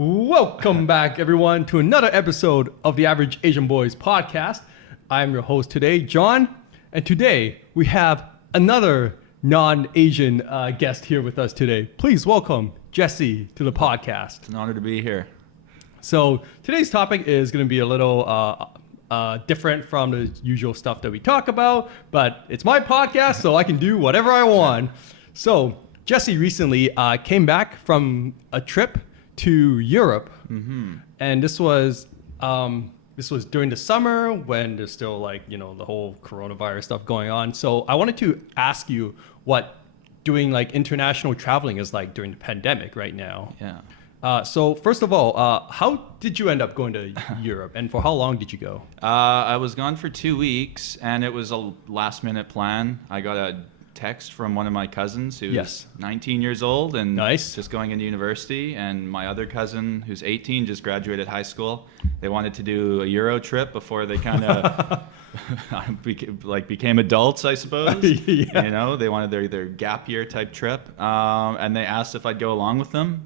Welcome back, everyone, to another episode of the Average Asian Boys podcast. I'm your host today, John, and today we have another non-Asian guest here with us today. Please welcome Jesse to the podcast. It's an honor to be here. So today's topic is going to be a little different from the usual stuff that we talk about, but it's my podcast, so I can do whatever I want. So Jesse recently came back from a trip to Europe, and this was during the summer when there's still the whole coronavirus stuff going on. So I wanted to ask you what doing international traveling is like during the pandemic right now. Yeah. So first of all, how did you end up going to Europe, and for how long did you go? I was gone for 2 weeks, and it was a last-minute plan. I got a text from one of my cousins who's 19 years old and just going into university, and my other cousin who's 18 just graduated high school. They wanted to do a Euro trip before they kind of became adults, I suppose. Yeah. You know, they wanted their gap year type trip, and they asked if I'd go along with them.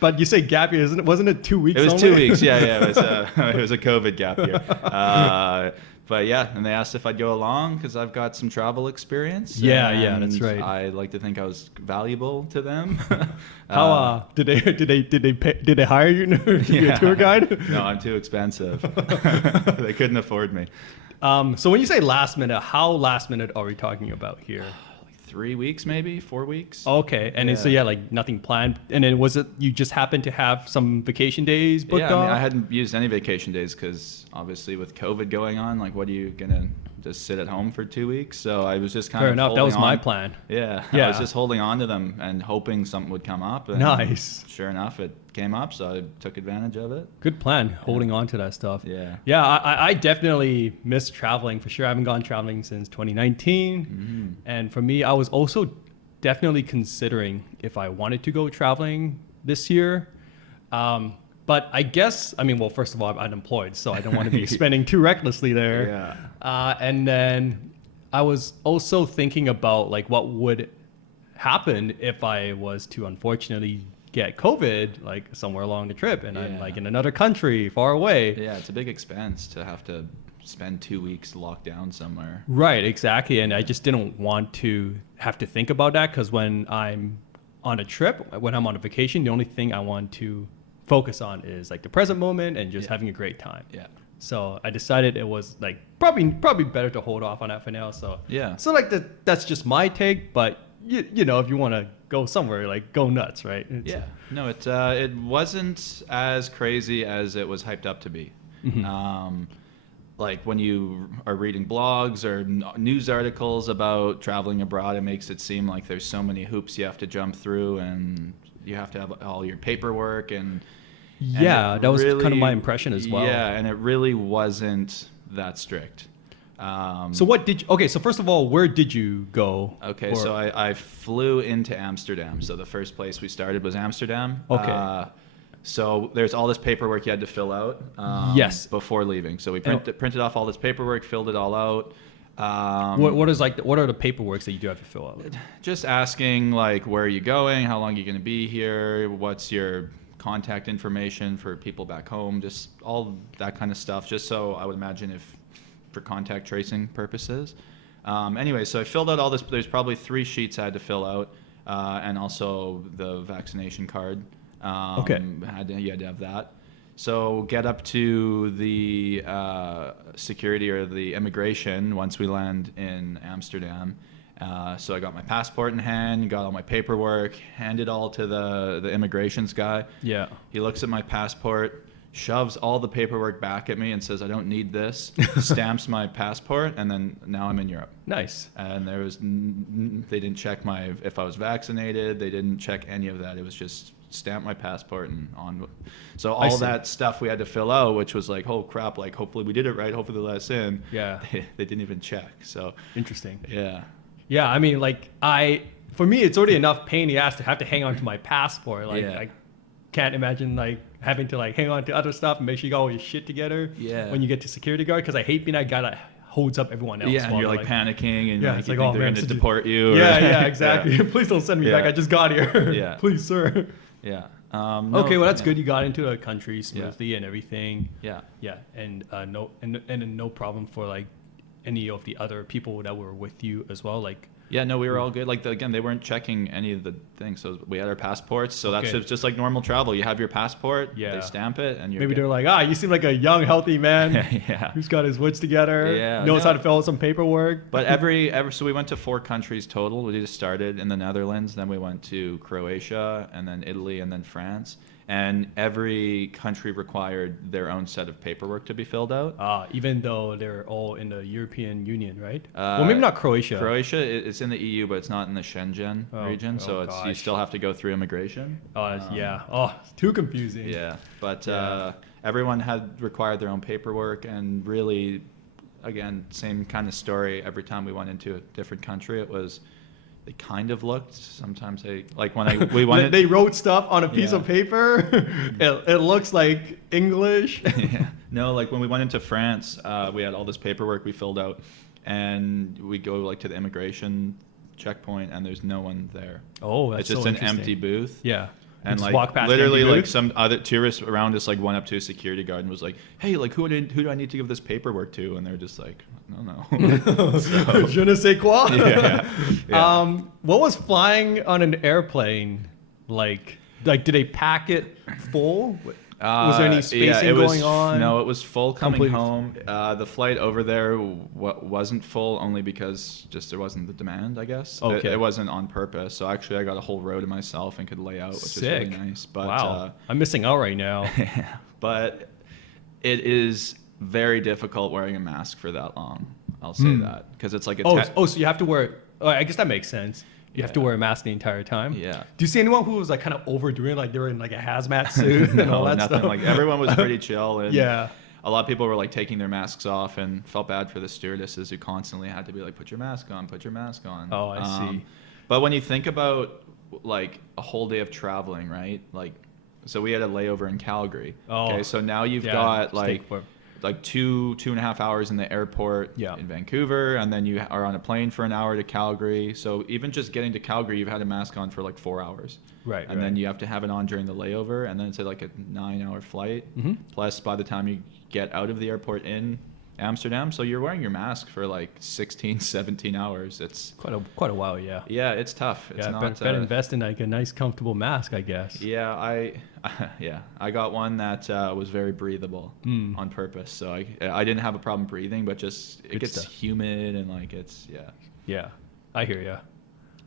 But you say gap year, wasn't it 2 weeks? It was only? 2 weeks. Yeah. It was a COVID gap year. But yeah, and they asked if I'd go along because I've got some travel experience. Yeah, that's right. I like to think I was valuable to them. How did they hire you to be a tour guide? No, I'm too expensive. They couldn't afford me. So when you say last minute, how last minute are we talking about here? 3 weeks, maybe 4 weeks. Okay, and then, so nothing planned, and then was it you just happened to have some vacation days booked off? Yeah, I mean, I hadn't used any vacation days because obviously with COVID going on, what are you gonna just sit at home for 2 weeks? So I was just kind of enough. That was my plan. Yeah, I was just holding on to them and hoping something would come up. And nice. Sure enough, it came up, so I took advantage of it. Good plan, holding on to that stuff. Yeah. I definitely miss traveling for sure. I haven't gone traveling since 2019, and for me, I was also definitely considering if I wanted to go traveling this year. But I guess, first of all, I'm unemployed, so I don't want to be spending too recklessly there. Yeah. And then I was also thinking about what would happen if I was to unfortunately get COVID somewhere along the trip, and I'm in another country far away. Yeah, it's a big expense to have to spend 2 weeks locked down somewhere. Right, exactly. And I just didn't want to have to think about that, because when I'm on a trip, when I'm on a vacation, the only thing I want to focus on is the present moment and just having a great time. Yeah. So I decided it was probably better to hold off on that for now. So that's just my take, but you know, if you want to go somewhere, go nuts, right? No, it wasn't as crazy as it was hyped up to be. When you are reading blogs or news articles about traveling abroad, it makes it seem like there's so many hoops you have to jump through, and you have to have all your paperwork and that was kind of my impression as well. Yeah, and it really wasn't that strict. So first of all, where did you go? Okay, so I flew into Amsterdam. So the first place we started was Amsterdam. Okay. So there's all this paperwork you had to fill out before leaving. So we printed off all this paperwork, filled it all out. What are the paperworks that you do have to fill out? Just asking where are you going, how long are you going to be here, what's your contact information for people back home, just all that kind of stuff, just so I would imagine for contact tracing purposes. Anyway, so I filled out all this. There's probably 3 sheets I had to fill out, and also the vaccination card. You had to have that. So get up to the security or the immigration once we land in Amsterdam. So I got my passport in hand, got all my paperwork, handed all to the immigrations guy. Yeah. He looks at my passport, shoves all the paperwork back at me and says, I don't need this, stamps my passport, and then now I'm in Europe. Nice. And they didn't check if I was vaccinated, they didn't check any of that. It was just stamp my passport and on. So all that stuff we had to fill out, which was oh crap, hopefully we did it right, hopefully they let us in. Yeah. They didn't even check. So interesting. Yeah. Yeah, for me, it's already enough pain in the ass to have to hang on to my passport. I can't imagine having to hang on to other stuff and make sure you got all your shit together when you get to security guard, because I hate being that guy that holds up everyone else. Yeah, and you're panicking and it's you think they're going to deport you. Yeah, exactly. Please don't send me back. I just got here. Yeah. Please, sir. Yeah. No, Okay, well that's yeah. good. You got into the country smoothly and everything. Yeah. Yeah, and no problem for like any of the other people that were with you as well. Like, Yeah, no, we were all good. Like, again, they weren't checking any of the things. So we had our passports. So that's Okay. just like normal travel. You have your passport, Yeah. they stamp it, and you're maybe good. they're like, you seem like a young, healthy man Yeah. who's got his wits together, Yeah, knows no. how to fill out some paperwork. But so we went to 4 countries total. We just started in the Netherlands, then we went to Croatia, and then Italy, and then France. And every country required their own set of paperwork to be filled out. Even though they're all in the European Union, right? Well, maybe not Croatia. Croatia, it's in the EU, but it's not in the Schengen region, so you gosh. still have to go through immigration. Yeah. Oh, it's too confusing. Yeah, but Yeah. everyone had required their own paperwork, and really, again, same kind of story. Every time we went into a different country, it was they kind of looked. Sometimes we went. They wrote stuff on a piece Yeah. of paper. It looks like English. Yeah. No, like when we went into France, we had all this paperwork we filled out, and we go like to the immigration checkpoint, and there's no one there. Oh, that's It's just so an interesting. empty booth. Yeah. And Just like walk past the literally empty like booth? some other tourists around us like went up to a security guard and was like, hey, like who do I need to give this paperwork to? And they're just like, no. So, Je ne sais quoi. yeah. What was flying on an airplane like? Like, did they pack it full? Was there any spacing it was, going on? No, it was full coming Completely home. The flight over there wasn't full only because just there wasn't the demand, I guess. Okay. It wasn't on purpose. So actually I got a whole row to myself and could lay out, which is Sick. really nice. But, Wow. I'm missing out right now. but it is very difficult wearing a mask for that long. I'll say that because it's like a So you have to wear. Oh, I guess that makes sense. You have to Yeah. wear a mask the entire time. Yeah. Do you see anyone who was like kind of overdoing it, like they were in like a hazmat suit and all no, that nothing stuff? like everyone was pretty chill and Yeah. a lot of people were like taking their masks off and felt bad for the stewardesses who constantly had to be like, put your mask on, put your mask on. Oh, I see. But when you think about like a whole day of traveling, right? Like, so we had a layover in Calgary. Oh, Okay, so now you've yeah, got steak like for- like 2.5 hours in the airport Yeah. in Vancouver, and then you are on a plane for an hour to Calgary. So even just getting to Calgary, you've had a mask on for like 4 hours. Right. And then you have to have it on during the layover, and then it's like a 9-hour flight. Mhm. Plus, by the time you get out of the airport in Amsterdam, so you're wearing your mask for like 16, 17 hours. It's quite a while. Yeah. yeah, it's tough. It's Yeah. not. Better invest in like a nice, comfortable mask, I guess. Yeah, I got one that was very breathable on purpose. So I didn't have a problem breathing, but just it Good gets stuff. humid and like it's yeah. Yeah. I hear ya.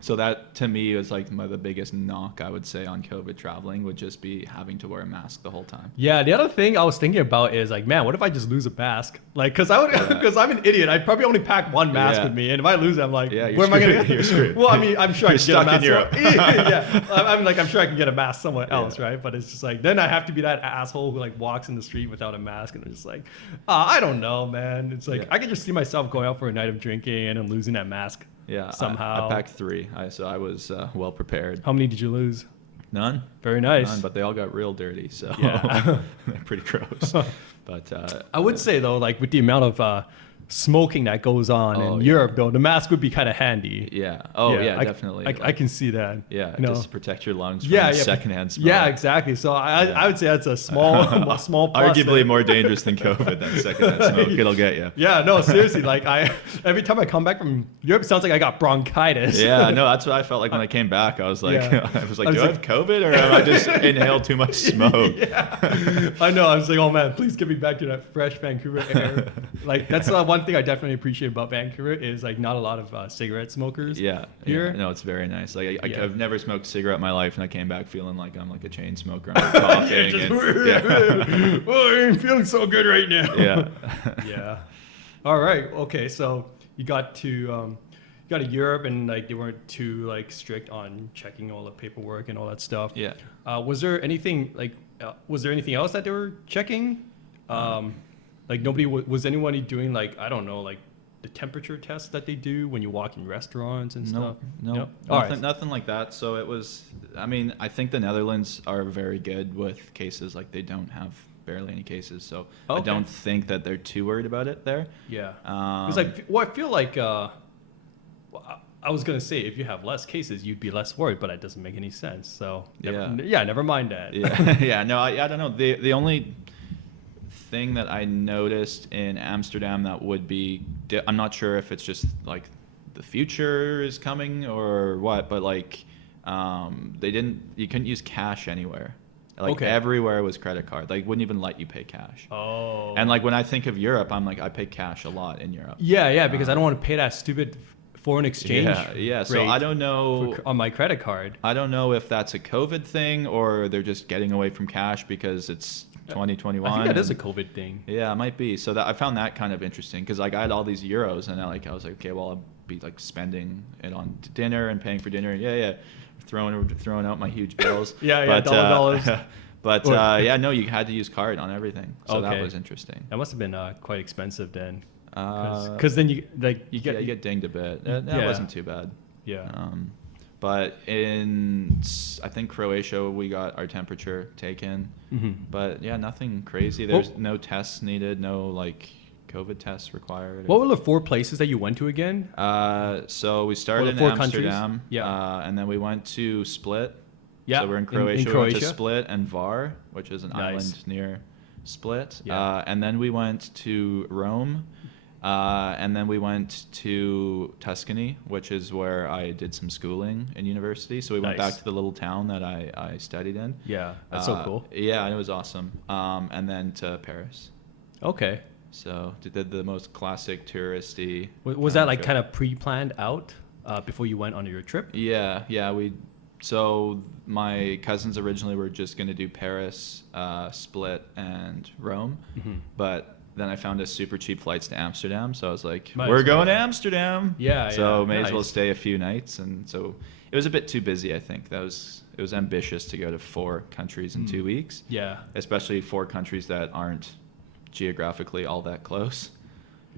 So that to me was like the biggest knock I would say on COVID traveling would just be having to wear a mask the whole time. Yeah, the other thing I was thinking about is like, man, what if I just lose a mask? Like, cause I'm an idiot. I'd probably only pack one mask Yeah. with me, and if I lose it, I'm like, Yeah, you're where am I gonna? screwed. You're screwed. Well, I mean, I'm sure I You're can get a stuck mask. in Europe. Yeah, I'm like, I'm sure I can get a mask somewhere else, Yeah. right? But it's just like, then I have to be that asshole who like walks in the street without a mask, and I'm just like, I don't know, man. It's like Yeah. I can just see myself going out for a night of drinking and then losing that mask. Yeah, Somehow. I packed 3. So I was well prepared. How many did you lose? None. Very nice. None, but they all got real dirty, so Yeah. they're pretty gross. But I would say though, like with the amount of smoking that goes on in yeah. Europe, though, the mask would be kind of handy. yeah. Oh yeah, I, definitely. I can see that. Yeah, you know? just protect your lungs from Yeah, the yeah. secondhand smell. Yeah, exactly. So I would say that's a small plus Arguably there. more dangerous than COVID. That secondhand smoke, it'll get you. Yeah, no, seriously. Like every time I come back from Europe, it sounds like I got bronchitis. Yeah, no, that's what I felt like when I came back. I was like, Yeah. I was like, I was do I like- have COVID or have I just inhaled too much smoke? Yeah. I know. I was like, oh man, please get me back to that fresh Vancouver air. Like that's one thing I definitely appreciate about Vancouver is like not a lot of cigarette smokers. Yeah, Here? yeah. No, it's very nice. Like Yeah. I've never smoked a cigarette in my life, and I came back feeling like I'm like a chain smoker. I'm coughing. Just, and, oh, I ain't feeling so good right now. yeah. Yeah. All right. Okay. So you got to Europe, and like they weren't too like strict on checking all the paperwork and all that stuff. Yeah. Was there anything else that they were checking? Like nobody was anyone doing like I don't know like the temperature tests that they do when you walk in restaurants and stuff? No, All nothing, right. nothing like that. So it was. I mean, I think the Netherlands are very good with cases. Like they don't have barely any cases, so I Okay. don't think that they're too worried about it there. Yeah. Um, It's like, well, I feel like I was gonna say if you have less cases, you'd be less worried, but that doesn't make any sense. So Yeah. never mind that. Yeah, yeah. No, I don't know. The only thing that I noticed in Amsterdam that would be, I'm not sure if it's just like the future is coming or what, but like you couldn't use cash anywhere. Like Okay. everywhere was credit card. Like wouldn't even let you pay cash. Oh. And like when I think of Europe, I'm like I pay cash a lot in Europe. yeah, because I don't want to pay that stupid foreign exchange. Yeah. So rate I don't know. on my credit card. I don't know if that's a COVID thing or they're just getting away from cash because it's 2021. I think that is a COVID thing. Yeah, it might be. So that I found that kind of interesting because like I had all these euros and I was like, okay, well I'll be like spending it on dinner and paying for dinner. Yeah, throwing out my huge bills. Yeah, dollars. But yeah, no, you had to use card on everything. So that Okay. was interesting. That must have been quite expensive then. Because then you You get dinged a bit. That Yeah. wasn't too bad. yeah. But I think Croatia, we got our temperature taken. Mm-hmm. But yeah, nothing crazy. There's no tests needed, no like COVID tests required. What were the 4 places that you went to again? So we started the in 4 countries? Amsterdam, Yeah. and then we went to Split. Yeah, So we're in in Croatia. We went Croatia. to Split and Var, which is an Nice. island near Split. Yeah. And then we went to Rome. And then we went to Tuscany, which is where I did some schooling in university. So we went Nice. back to the little town that I studied in. Yeah, that's so cool. Yeah, and it was awesome. And then to Paris. Okay. So did the most classic touristy. Was that like trip. kind of pre-planned out before you went on your trip? Yeah. So my cousins originally were just going to do Paris, Split, and Rome, but then I found us super cheap flights to Amsterdam. So I was like, Nice. we're going to Amsterdam. Yeah, So yeah, may as well nice. stay a few nights. And so it was a bit too busy, I think. It was ambitious to go to 4 countries in 2 weeks, Yeah. especially 4 countries that aren't geographically all that close.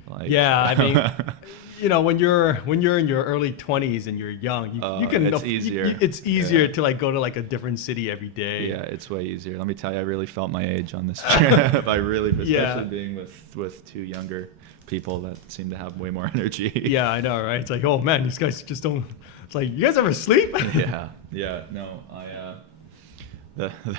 Like, Yeah, I mean, when you're in your early 20s and you're young, you can. it's easier. It's easier Yeah. to like go to like a different city every day. Yeah, it's way easier. Let me tell you, I really felt my age on this trip. Especially Yeah. being with 2 younger people that seem to have way more energy. Yeah, I know, right? It's like, oh man, these guys just don't. It's like, you guys ever sleep? Yeah. No,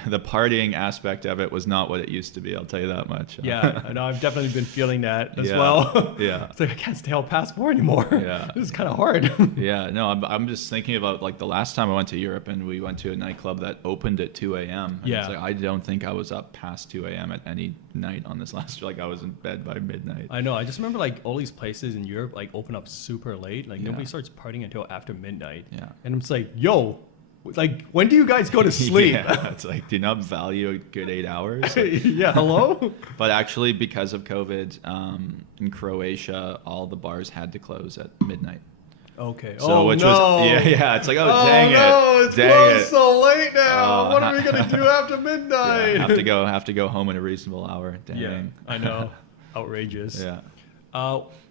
the partying aspect of it was not what it used to be. I'll tell you that much. Yeah, I know. I've definitely been feeling that as Yeah, well. yeah. It's like I can't stay out past 4 anymore. Yeah. This is kind of hard. Yeah, no, I'm just thinking about like the last time I went to Europe and we went to a nightclub that opened at 2 a.m. And Yeah. it's like, I don't think I was up past 2 a.m. at any night on this last, like I was in bed by midnight. I know. I just remember like all these places in Europe like open up super late. Like nobody Yeah. starts partying until after midnight. Yeah. And it's like, yo, like when do you guys go to sleep? Yeah, it's like, do you not value a good 8 hours? Yeah, hello? But actually, because of COVID, in Croatia, all the bars had to close at midnight. Okay. So which no. was yeah, it's like, oh, Oh dang no, it, it's dang closed it. so late now. Oh, What are we gonna do after midnight? Yeah, have to go home in a reasonable hour. Dang. Yeah, I know. Outrageous. Yeah.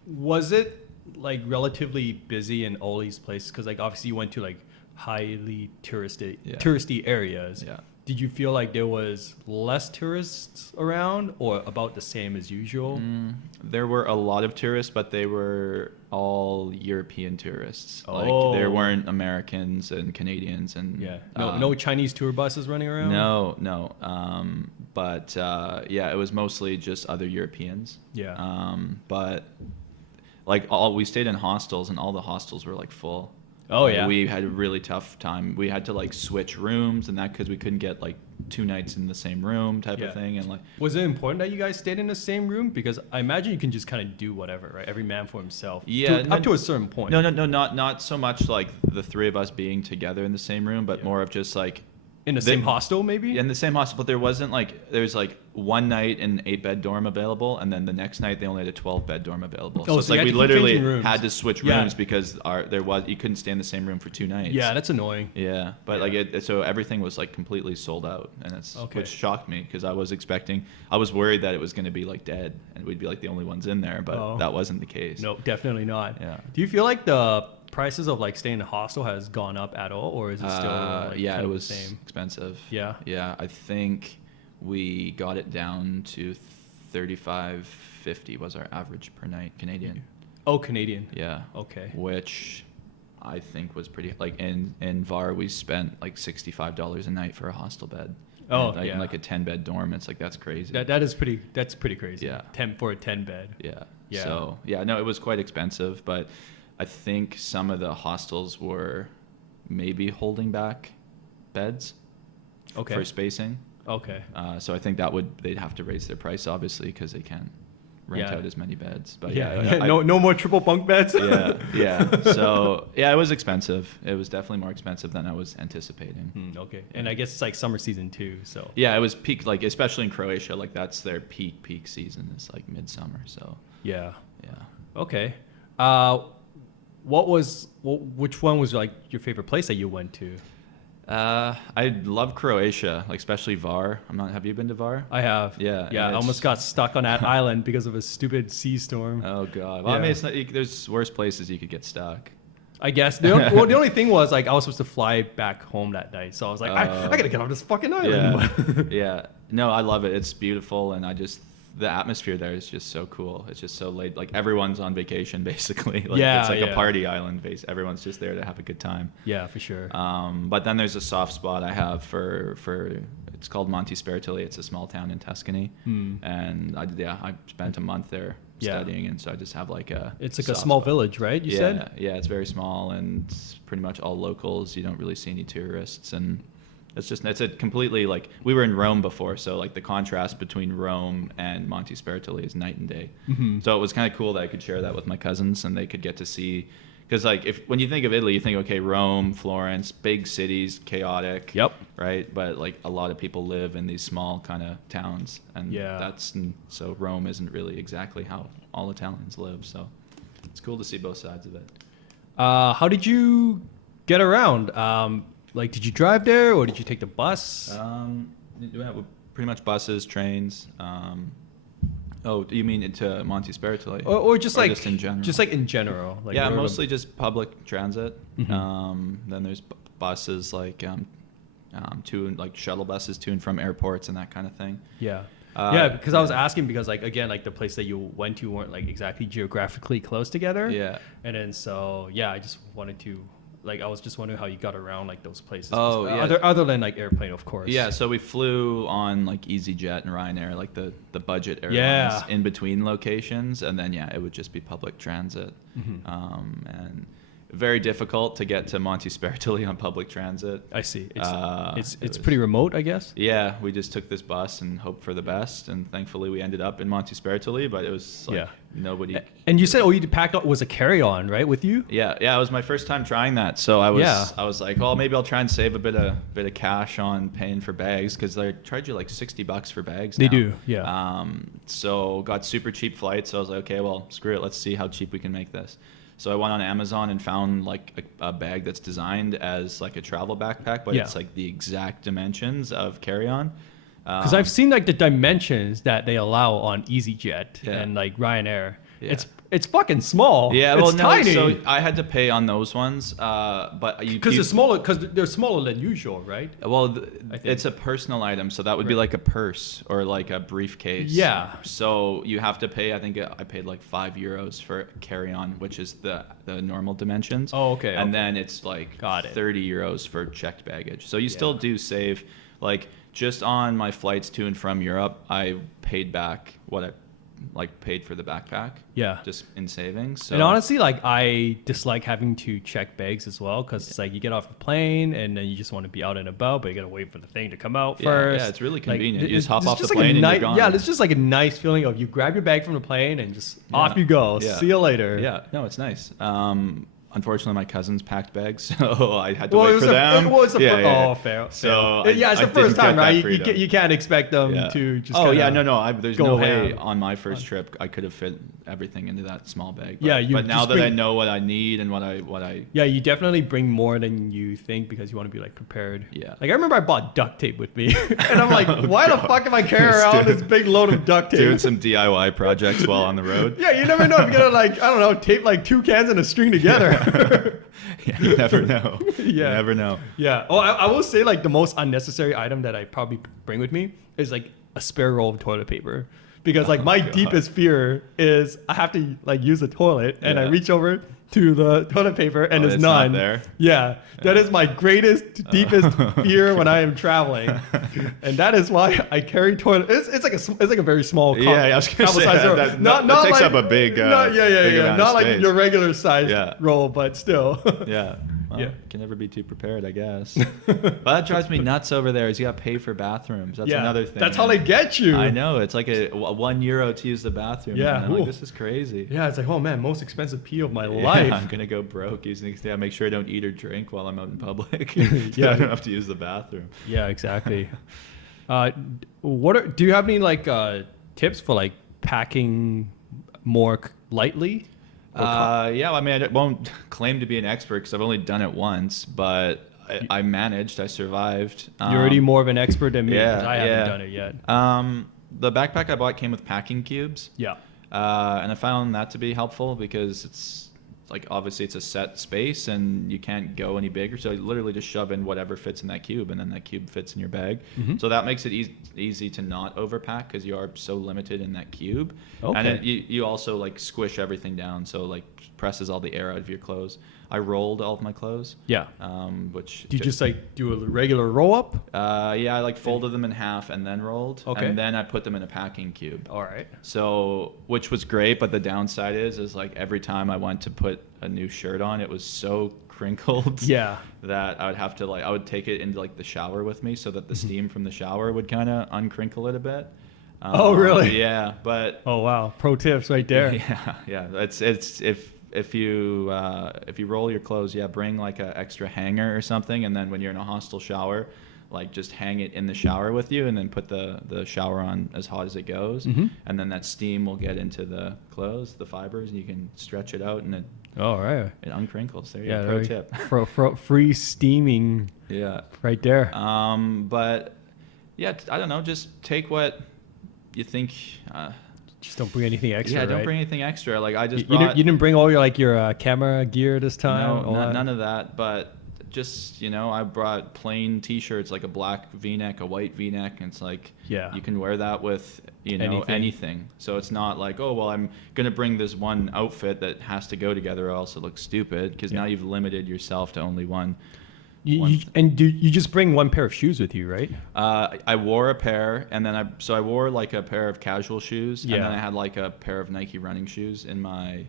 Was it like relatively busy in all these places? Because like obviously you went to like highly touristy areas. Yeah. Did you feel like there was less tourists around or about the same as usual? There were a lot of tourists, but they were all European tourists. Oh. Like there weren't Americans and Canadians and Yeah. No Chinese tour buses running around? No. But yeah, it was mostly just other Europeans. Yeah. But like we stayed in hostels and all the hostels were like full. Oh, Like, yeah. we had a really tough time. We had to like switch rooms and that because we couldn't get like 2 nights in the same room type Yeah. of thing. And like, Was it important that you guys stayed in the same room? Because I imagine you can just kind of do whatever, right? Every man for himself. Yeah, Up to a certain point. no, not so much like the 3 of us being together in the same room, but Yeah. more of just like In the same hostel, maybe? in the same hostel. But there wasn't like there's like one night an 8-bed dorm available, and then the next night they only had a 12-bed dorm available. Oh, So it's so you like had we to keep changing literally rooms. had to switch Yeah. rooms because you couldn't stay in the same room for 2 nights. Yeah, that's annoying. Yeah, but Yeah. like so everything was like completely sold out, and Okay. which shocked me because I was worried that it was going to be like dead and we'd be like the only ones in there, but Oh. that wasn't the case. No, definitely not. Yeah. Do you feel like the prices of like staying in a hostel has gone up at all, or is it still like yeah, kind it of was the same? expensive. Yeah. Yeah, I think we got it down to $35.50 was our average per night Canadian. Oh, Canadian. Yeah. Okay. Which I think was pretty like in VAR we spent like $65 a night for a hostel bed. Oh, and, like, yeah. in like a 10-bed dorm. It's like that's crazy. That's pretty crazy. Yeah. 10 for a 10 bed. Yeah. Yeah. So yeah, no, it was quite expensive, but I think some of the hostels were maybe holding back beds Okay. for spacing. Okay. So I think they'd have to raise their price obviously because they can't rent Yeah. out as many beds. But Yeah. I- no more triple bunk beds. yeah. So yeah, it was expensive. It was definitely more expensive than I was anticipating. Okay. And I guess it's like summer season too. So. Yeah, it was peak, like especially in Croatia, like that's their peak season is like midsummer. So Yeah. yeah. Okay. Which one was like your favorite place that you went to? I love Croatia, like especially VAR. Have you been to VAR? I have. Yeah, Yeah. I and almost got stuck on that island because of a stupid sea storm. Oh god. Well, I Yeah. mean, it's not, there's worse places you could get stuck. I guess the only thing was like I was supposed to fly back home that night, so I was like, I gotta get off this fucking island. Yeah, yeah. No, I love it. It's beautiful, and the atmosphere there is just so cool. It's just so laid. Like everyone's on vacation basically. Like, Yeah, it's like yeah. a party island base. Everyone's just there to have a good time. Yeah, for sure. But then there's a soft spot I have for it's called Monte Spertoli. It's a small town in Tuscany, and I spent a month there Yeah. studying, and so I just have like a. It's like a soft small spot. village, right? You said. Yeah, it's very small and it's pretty much all locals. You don't really see any tourists, and it's a completely like we were in Rome before, so like the contrast between Rome and Monte Spertoli is night and day. So it was kind of cool that I could share that with my cousins and they could get to see, because like when you think of Italy, you think okay, Rome, Florence, big cities, chaotic. Yep. Right, but like a lot of people live in these small kind of towns, and Yeah. so Rome isn't really exactly how all Italians live. So it's cool to see both sides of it. How did you get around? Like, did you drive there or did you take the bus? Yeah, pretty much buses, trains. Oh, you mean to Monte Spertoli? Or just like just in general? Just like in general. Like Yeah, what are the- mostly just public transit. Mhm. Then there's buses like like shuttle buses to and from airports and that kind of thing. Yeah. Yeah, because I was yeah. asking because like again like the place that you went to weren't like exactly geographically close together. Yeah. And then so yeah, I just wanted to like I was just wondering how you got around like those places. Oh, yeah. Other than like airplane, of course. Yeah, so we flew on like EasyJet and Ryanair, like the budget airlines Yeah. in between locations, and then it would just be public transit. Mhm. And very difficult to get to Monte Spertoli on public transit. I see. It It's was- pretty remote, I guess. Yeah, we just took this bus and hoped for the best, and thankfully we ended up in Monte Spertoli, but it was like Yeah. nobody. And you said you packed up was a carry-on, right, with you? Yeah, it was my first time trying that, so I was like, well, maybe I'll try and save a bit of cash on paying for bags because they charge you like $60 for bags. They now. do, yeah. So got super cheap flights. So I was like, okay, well, screw it. Let's see how cheap we can make this. So I went on Amazon and found like a bag that's designed as like a travel backpack, but Yeah. it's like the exact dimensions of carry-on. Because I've seen like the dimensions that they allow on EasyJet Yeah. and like Ryanair. Yeah. It's fucking small. Yeah, well, it's no, tiny. so I had to pay on those ones, but Because they're smaller. Because they're smaller than usual, right? Well, I think. it's a personal item, so that would be Right. like a purse or like a briefcase. Yeah. So you have to pay. I think I paid like €5 for carry-on, which is the normal dimensions. Oh, okay, And okay. then it's like Got it. €30 for checked baggage. So you still Yeah. do save. Like just on my flights to and from Europe, I paid back what I paid for the backpack. Yeah. Just in savings. So And honestly, like I dislike having to check bags as well because it's like you get off the plane and then you just want to be out and about, but you gotta wait for the thing to come out Yeah, first. yeah, it's really Like, convenient. You just it's hop off the just like a plane and you're nice, gone. Yeah, it's just like a nice feeling of you grab your bag from the plane and just off Yeah. you go. Yeah. See you later. Yeah, no, it's nice. Unfortunately, my cousins packed bags, so I had to Well, wait it was for them. It was the Yeah, fir- yeah, yeah. Oh, fair. So fair. Yeah, it's I the first didn't time, get that right? You, freedom. you can't expect them Yeah. to just. Oh yeah, kinda no. There's go no way ham. on my first trip I could have fit everything into that small bag. But, Yeah, you but now just that I bring- know what I need and what I Yeah, you definitely bring more than you think because you want to be like prepared. Yeah. Like I remember I bought duct tape with me, and I'm like, Oh, why the God. fuck am I carrying around this big load of duct tape? doing some DIY projects while on the road. Yeah, you never know if you're gonna like I don't know tape like two cans in a string together. Yeah, you never know. Yeah. You never know. Yeah. Oh, I will say like the most unnecessary item that I probably bring with me is like a spare roll of toilet paper. Because like my God. deepest fear is I have to like use the toilet and I Yeah. reach over to the toilet paper and there's it's not none. there? Yeah, that is my greatest, deepest fear when I am traveling, and that is why I carry toilet. It's like a very small. I was gonna say size roll. that takes up a big. Big amount not of like space. your regular size Yeah. roll, but still. Yeah. Well, Yeah. Can never be too prepared, I guess. But that drives me nuts over there. Is you got to pay for bathrooms. That's another thing. That's how they get you. I know. It's like a €1 to use the bathroom. Yeah. And I'm like, this is crazy. Yeah, it's like, oh man, most expensive pee of my Yeah, life. I'm gonna go broke using. Yeah, make sure I don't eat or drink while I'm out in public. So Yeah. I don't have to use the bathroom. Yeah, exactly. Do you have any like tips for like packing more lightly? Yeah, I mean, I won't claim to be an expert because I've only done it once, but I managed. I survived. You're already more of an expert than me. yeah, 'Cause I haven't yeah. done it yet. The backpack I bought came with packing cubes. Yeah. And I found that to be helpful because it's like obviously it's a set space and you can't go any bigger. So you literally just shove in whatever fits in that cube and then that cube fits in your bag. Mhm. So that makes it easy to not overpack because you are so limited in that cube. Okay. And then you also like squish everything down. So like presses all the air out of your clothes. I rolled all of my clothes. Yeah. Which Do you just like do a regular roll up? yeah, I like folded them in half and then rolled. Okay. And then I put them in a packing cube. All right. So, which was great, but the downside is like every time I went to put a new shirt on, it was so crinkled Yeah. that I would have to I would take it into like the shower with me so that the Mm-hmm. steam from the shower would kind of uncrinkle it a bit. Oh, really? Yeah, but Oh wow. Pro tips right there. yeah. It's if you roll your clothes, bring like an extra hanger or something, and then when you're in a hostel shower, like just hang it in the shower with you, and then put the shower on as hot as it goes, Mhm. and then that steam will get into the clothes, the fibers, and you can stretch it out, and All right. it uncrinkles. There you Yeah. go. Pro tip. Free steaming Yeah. right there. But yeah, I don't know. Just take what you think. Just don't bring anything extra. Yeah, don't right? bring anything extra. Like I just You brought. didn't bring all your camera gear this time. No, all that? none of that. But just I brought plain T-shirts, like a black V-neck, a white V-neck, and it's like Yeah. you can wear that with anything. So it's not like, oh well, I'm gonna bring this one outfit that has to go together, or else it looks stupid. Because now you've limited yourself to only one. Do you just bring one pair of shoes with you, right? I wore a pair, and then I wore like a pair of casual shoes, Yeah. and then I had like a pair of Nike running shoes in my.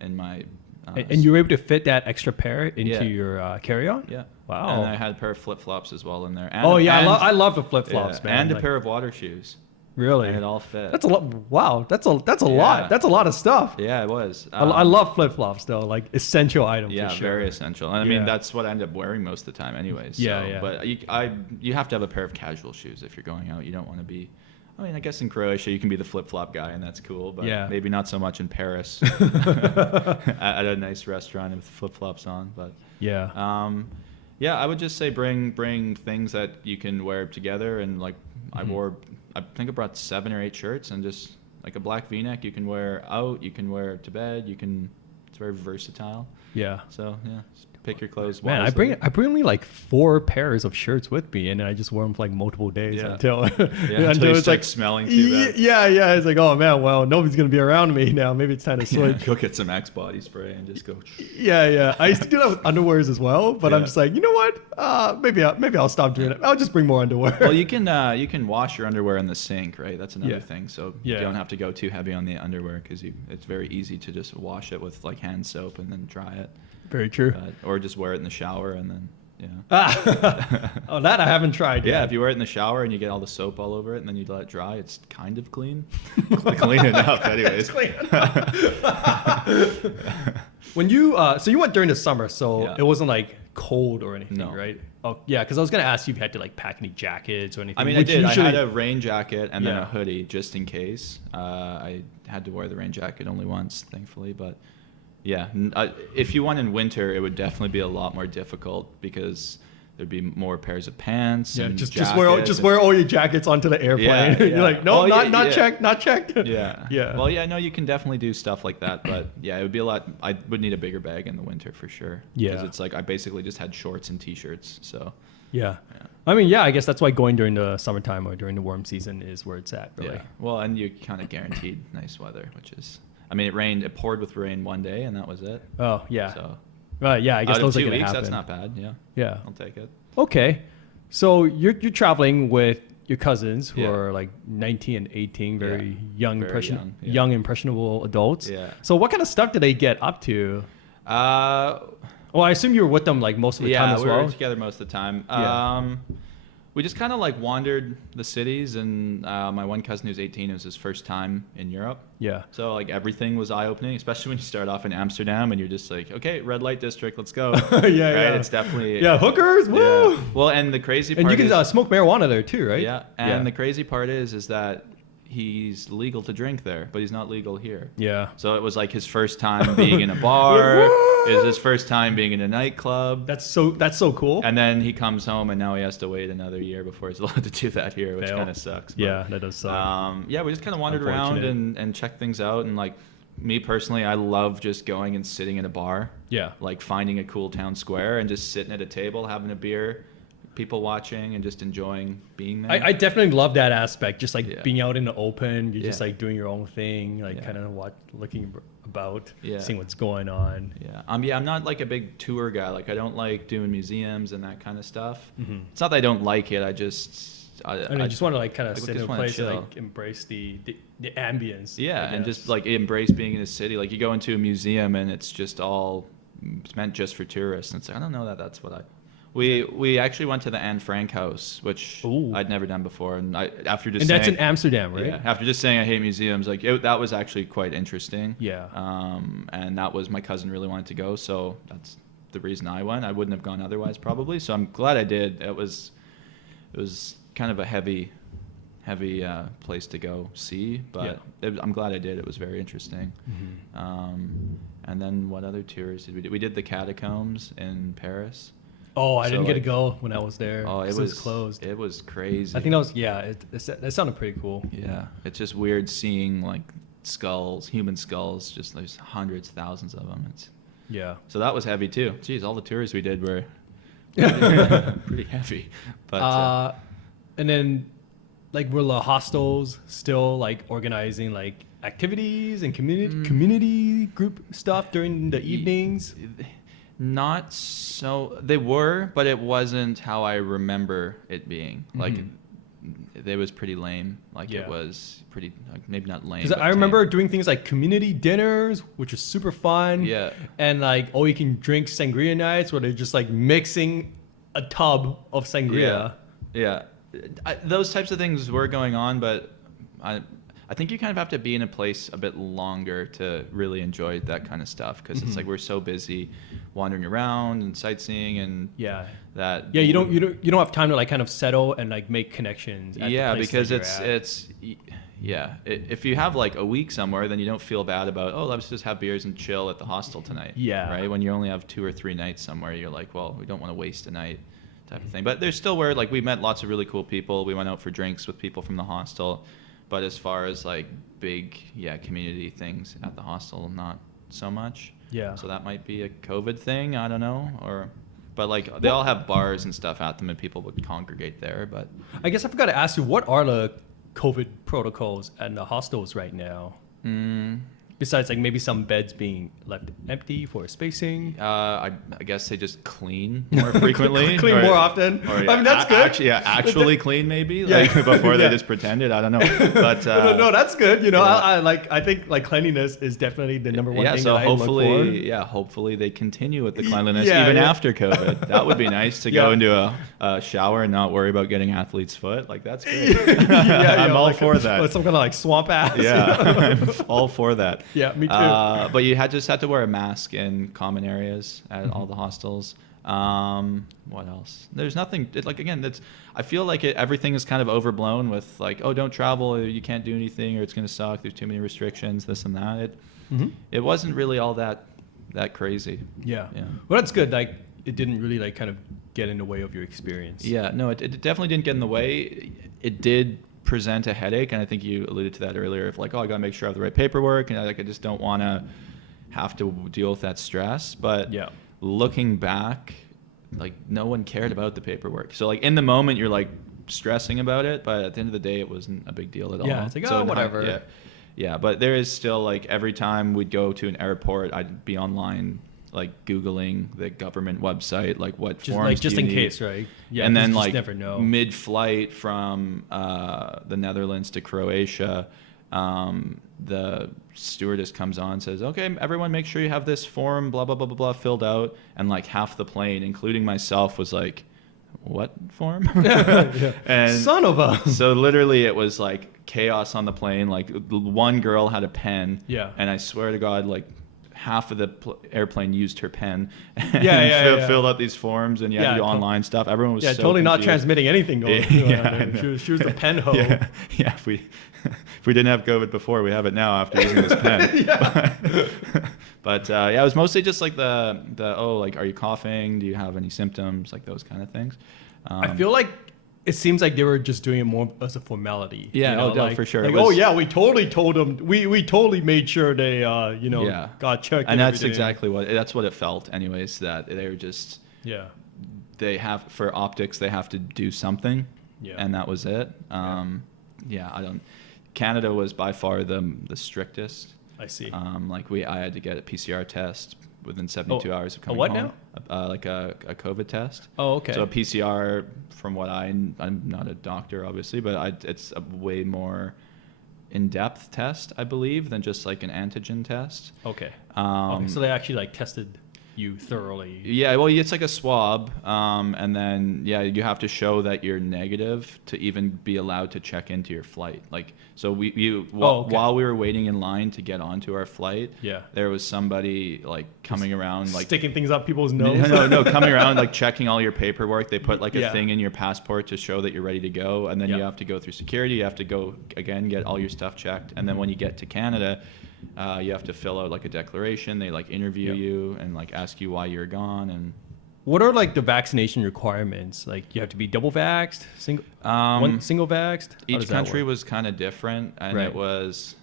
And you were able to fit that extra pair into Yeah. your carry-on? Yeah. Wow. And I had a pair of flip flops as well in there. And Oh yeah, and, I love the flip flops, man. And a Like, pair of water shoes. really. And it all fit. That's a lot. Wow, that's a Yeah. lot. That's a lot of stuff. Yeah, it was. I love flip flops though, like essential item. Yeah, for sure. very essential. And I Yeah. mean, that's what I end up wearing most of the time, anyways. So, Yeah, yeah. But you have to have a pair of casual shoes if you're going out. You don't want to be. I mean, I guess in Croatia you can be the flip flop guy, and that's cool. But Yeah. maybe not so much in Paris at a nice restaurant with flip flops on. But Yeah. yeah, I would just say bring things that you can wear together, and like I think I brought 7 or 8 shirts, and just like a black V-neck you can wear out, you can wear to bed, it's very versatile. Yeah. So yeah, just pick your clothes. Man, wisely. I bring only like 4 pairs of shirts with me, and then I just wear them for like multiple days Yeah. until until you it's start like smelling too bad. Yeah. It's like, oh man, well nobody's gonna be around me now. Maybe it's time to switch. Go get some Axe body spray and just go. Yeah. I used to do that with underwears as well, but I'm Yeah. just like, you know what? Maybe I'll stop doing it. I'll just bring more underwear. Well, you can wash your underwear in the sink, right? That's another Yeah. thing. So Yeah. you don't have to go too heavy on the underwear because it's very easy to just wash it with like hand soap and then dry it. Very true. Or just wear it in the shower and then, Oh, that I haven't tried Yeah, yet. if you wear it in the shower and you get all the soap all over it and then you let it dry, it's kind of clean. Clean enough, anyways. It's clean. When you so you went during the summer, so Yeah. it wasn't like cold or anything, No. right? Oh yeah, because I was gonna ask you if you had to like pack any jackets or anything. I mean, I which did. usually- I had a rain jacket and then Yeah. a hoodie just in case. I had to wear the rain jacket only once, thankfully. But yeah, if you went in winter, it would definitely be a lot more difficult because there'd be more pairs of pants. Yeah, and just jackets wear all your jackets onto the airplane. Yeah, You're yeah. like, no, Oh, not yeah, not yeah. checked, not checked. Yeah. Yeah. Well, yeah, no, you can definitely do stuff like that, but yeah, it would be a lot. I would need a bigger bag in the winter for sure. Yeah. Because it's like I basically just had shorts and t-shirts. So Yeah. Yeah. I mean, yeah, I guess that's why going during the summertime or during the warm season is where it's at, really. yeah. Well, and you're kind of guaranteed nice weather, which is. I mean, it poured with rain one day, and that was it. Oh yeah. So Yeah, I guess out of those are 2 gonna weeks, happen. that's not bad. Yeah, Yeah. I'll take it. Okay. So you're traveling with your cousins who Yeah. are like 19 and 18, very young, Very young, yeah. young impressionable adults. Yeah. So what kind of stuff did they get up to? Well, I assume you were with them like most of the time as we well. were together most of the time. Yeah. We just kind of like wandered the cities, and my one cousin who's 18, it was his first time in Europe. Yeah. So like everything was eye-opening, especially when you start off in Amsterdam and you're just like, okay, red light district, let's go. Yeah, right? yeah. It's definitely Yeah, hookers. Woo! Yeah. Well, and the crazy And part you can is, smoke marijuana there too, right? yeah, and the crazy part is that he's legal to drink there, but he's not legal here. Yeah. So it was like his first time being in a bar. It was his first time being in a nightclub. That's so cool. And then he comes home, and now he has to wait another year before he's allowed to do that here, which Fail. kind of sucks. But, Yeah, that does suck. yeah, we just kind of wandered around Unfortunate. and checked things out. And like me personally, I love just going and sitting in a bar, Yeah. like finding a cool town square and just sitting at a table, having a beer, people watching, and just enjoying being there. I definitely love that aspect, just like Yeah. being out in the open. You're just Yeah. like doing your own thing, like Yeah. kind of looking about, Yeah. seeing what's going on. Yeah, I'm not like a big tour guy. Like I don't like doing museums and that kind of stuff. Mhm. It's not that I don't like it. I just And I just want to like kind of I sit in just a wanna place and chill. like embrace the ambience. Yeah, I and guess. just like embrace being in a city. Like you go into a museum and it's just all it's meant just for tourists. And it's like, I don't know that that's what I. We actually went to the Anne Frank house, which Ooh. I'd never done before, and after just And that's saying, in Amsterdam, right? yeah, after just saying I hate museums, like that was actually quite interesting. Yeah. And that was my cousin really wanted to go, so that's the reason I went. I wouldn't have gone otherwise probably. So I'm glad I did. It was kind of a heavy place to go see, but I'm glad I did. It was very interesting. Mhm. And then what other tours did we do? We did the catacombs in Paris. Oh, I So, didn't get to like- go when I was there. Oh, 'cause it was closed. It was crazy. I think that was that sounded pretty cool. Yeah, it's just weird seeing like skulls, human skulls. Just there's hundreds, thousands of them. Yeah. So that was heavy too. Geez, all the tours we did were pretty heavy. But And then, like, were the hostels still like organizing like activities and community group stuff during the evenings? not so. They were, but it wasn't how I remember it being. Like, it was pretty lame. Like Yeah. it was pretty, like, maybe not lame. Because but I remember tame. doing things like community dinners, which was super fun. Yeah. And like, oh, you can drink sangria nights where they're just like mixing a tub of sangria. Yeah. Those types of things were going on, but I think you kind of have to be in a place a bit longer to really enjoy that kind of stuff, because it's like we're so busy wandering around and sightseeing and Yeah. that. Yeah, you don't have time to like kind of settle and like make connections. At Yeah, the places because that you're at. if you have like a week somewhere, then you don't feel bad about, oh, let's just have beers and chill at the hostel tonight. Yeah. Right. When you only have 2 or 3 nights somewhere, you're like, well, we don't want to waste a night, type of thing. But there's still where like we met lots of really cool people. We went out for drinks with people from the hostel. But as far as like big, community things at the hostel, not so much. Yeah. So that might be a COVID thing. I don't know. But like they all have bars and stuff at them, and people would congregate there. But I guess I forgot to ask you, what are the COVID protocols at the hostels right now? Besides, like maybe some beds being left empty for spacing. I guess they just clean more frequently. Clean more often. Or, I mean, that's good. Actually clean maybe. Yeah. Like before they Yeah. just pretended. I don't know. But No, that's good. You know, yeah. I think like cleanliness is definitely the number one yeah, thing so that I look for. hopefully they continue with the cleanliness Yeah, even yeah. after COVID. That would be nice to go into a shower and not worry about getting athlete's foot. Like that's great. I'm all like for that. Some kind of like swamp ass. Yeah, I'm all for that. Yeah, me too. But you just had to wear a mask in common areas at all the hostels. What else? There's nothing. I feel like everything is kind of overblown with like, oh, don't travel, or you can't do anything, or it's going to suck. There's too many restrictions, this and that. It wasn't really all that crazy. Yeah. Yeah. Well, that's good. Like, it didn't really like kind of get in the way of your experience. Yeah, no, it definitely didn't get in the way. It did present a headache, and I think you alluded to that earlier. Of like, oh, I got to make sure I have the right paperwork, and I just don't want to have to deal with that stress. But Yeah. looking back, like no one cared about the paperwork. So like in the moment, you're like stressing about it, but at the end of the day, it wasn't a big deal at all. Yeah, it's like, So oh, in whatever. Yeah, but there is still like every time we'd go to an airport, I'd be online like Googling the government website, like what Just forms like just do you in need? case, right? Yeah, And 'cause then you just like never know. mid-flight from the Netherlands to Croatia, the stewardess comes on and says, "Okay, everyone, make sure you have this form, blah blah blah blah blah, filled out." And like half the plane, including myself, was like, "What form?" Yeah. And Son of a. so literally, it was like chaos on the plane. Like one girl had a pen, Yeah. and I swear to God, like half of the airplane used her pen and Yeah. filled out these forms, and you had to do online stuff. Everyone was Yeah, so totally not confused. transmitting anything going on. Yeah, I There. know. She was the pen hoe. Yeah, yeah. If we didn't have COVID before, we have it now after using this pen. But yeah, it was mostly just like the like, are you coughing? Do you have any symptoms? Like those kind of things. I feel like it seems like they were just doing it more as a formality. Yeah, you know, no, like, for sure. Like, It was- oh yeah, we totally told them. We totally made sure they Yeah. got checked. And that's everything. exactly that's what it felt, anyways. That they were just Yeah. they have for optics they have to do something, Yeah. and that was it. Yeah, I don't. Canada was by far the strictest. I see. Like I had to get a PCR test within 72 hours of coming what home. Like a COVID test. Oh, okay. So a PCR, from what I'm not a doctor, obviously, but it's a way more in-depth test, I believe, than just like an antigen test. Okay. Um, So they actually like tested you thoroughly. Yeah, well, it's like a swab, and then you have to show that you're negative to even be allowed to check into your flight. Like, so while we were waiting in line to get onto our flight, there was somebody like coming around, like sticking things up people's nose. no, coming around like checking all your paperwork. They put like a Yeah. thing in your passport to show that you're ready to go, and then you have to go through security. You have to go again, get all your stuff checked, and then when you get to Canada, you have to fill out like a declaration. They like interview you and like ask you why you're gone. And What are like the vaccination requirements? Like you have to be double vaxxed, single vaxxed. How each does that country work? was kind of different, and Right. it was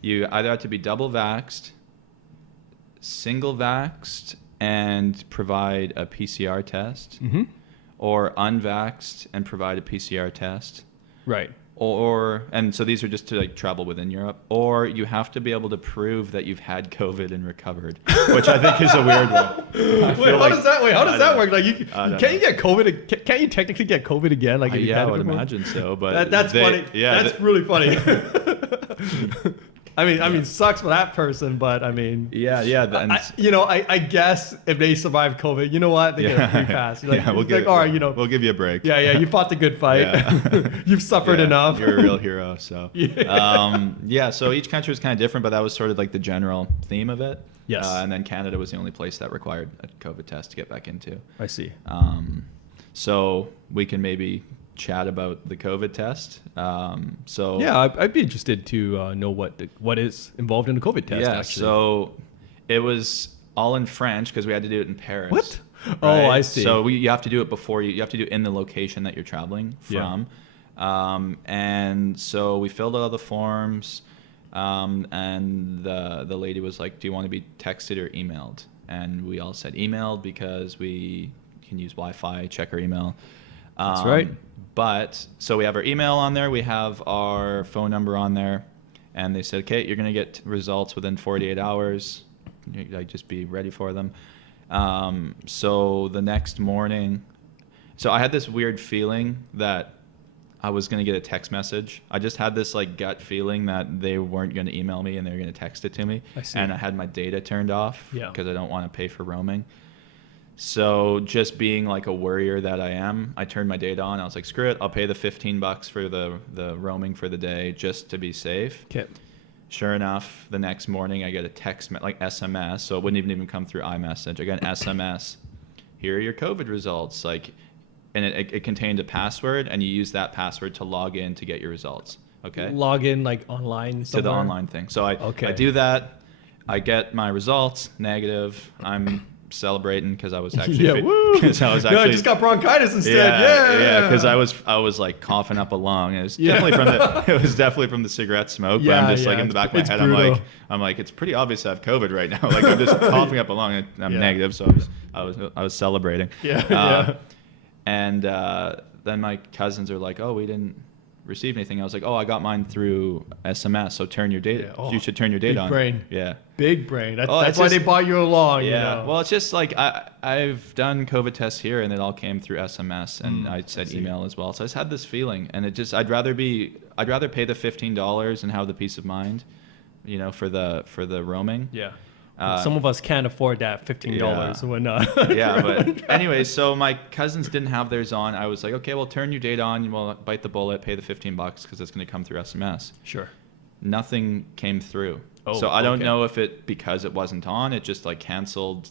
you either had to be double vaxxed, single vaxxed, and provide a PCR test, or unvaxxed and provide a PCR test. Right. And so these are just to like travel within Europe, or you have to be able to prove that you've had COVID and recovered, which I think is a weird one. How does that work? Like, don't you get COVID? Can't you technically get COVID again? Like, if you've Yeah, I had it would before? imagine so, but That's funny. Yeah, That's really funny. I mean, sucks for that person, but I mean, yeah. And I guess if they survive COVID, you know what? They get a free pass. You're like, all right, we'll give you a break. Yeah, you fought the good fight. Yeah. You've suffered enough. You're a real hero. So Yeah. So each country was kind of different, but that was sort of like the general theme of it. Yes. And then Canada was the only place that required a COVID test to get back into. I see. So we can maybe chat about the COVID test. Yeah, I'd be interested to know what is involved in the COVID test. Yeah, actually. so it was all in French because we had to do it in Paris. What? Right? Oh, I see. So you have to do it before you have to do it in the location that you're traveling from. And so we filled out all the forms, and the lady was like, "Do you want to be texted or emailed?" And we all said emailed because we can use Wi-Fi, check our email. That's right. But so we have our email on there, we have our phone number on there, and they said, "Okay, you're gonna get results within 48 hours. Like, just be ready for them." So the next morning, so I had this weird feeling that I was gonna get a text message. I just had this like gut feeling that they weren't gonna email me and they were gonna text it to me. I see. And I had my data turned off Yeah. because I don't want to pay for roaming. So just being like a worrier that I am, I turned my data on. I was like, screw it. I'll pay the $15 for the roaming for the day just to be safe. Okay. Sure enough, the next morning I get a text, like SMS. So it wouldn't even come through iMessage. I got an SMS. Here are your COVID results. Like, and it contained a password, and you use that password to log in to get your results. Okay. Log in like online somewhere? To the online thing. So I do that. I get my results negative. I'm celebrating because I was actually I just got bronchitis instead. Yeah, because I was like coughing up a lung. It was definitely from the cigarette smoke. But I'm just like in the back of my head, brutal. I'm like it's pretty obvious I have COVID right now. Like I'm just coughing up a lung and I'm negative, so I was celebrating. Yeah. And then my cousins are like, "Oh, we didn't received anything. I was like, oh, I got mine through SMS. So turn your data. Yeah. Oh, you should turn your data big on. brain. Yeah. Big brain. That's, Oh, that's it's why just- they brought you along. Yeah. You know? Well, it's just like I've done COVID tests here, and it all came through SMS, and I said see. email as well. So I just had this feeling, and it just I'd rather pay the $15 and have the peace of mind, you know, for the roaming. Yeah. Uh, Some of us can't afford that $15 Yeah. when Yeah, but anyway, so my cousins didn't have theirs on. I was like, okay, well, turn your data on. We'll bite the bullet, pay the $15 because it's going to come through SMS. Sure. Nothing came through. Oh, so I don't okay. know if because it wasn't on, it just like canceled.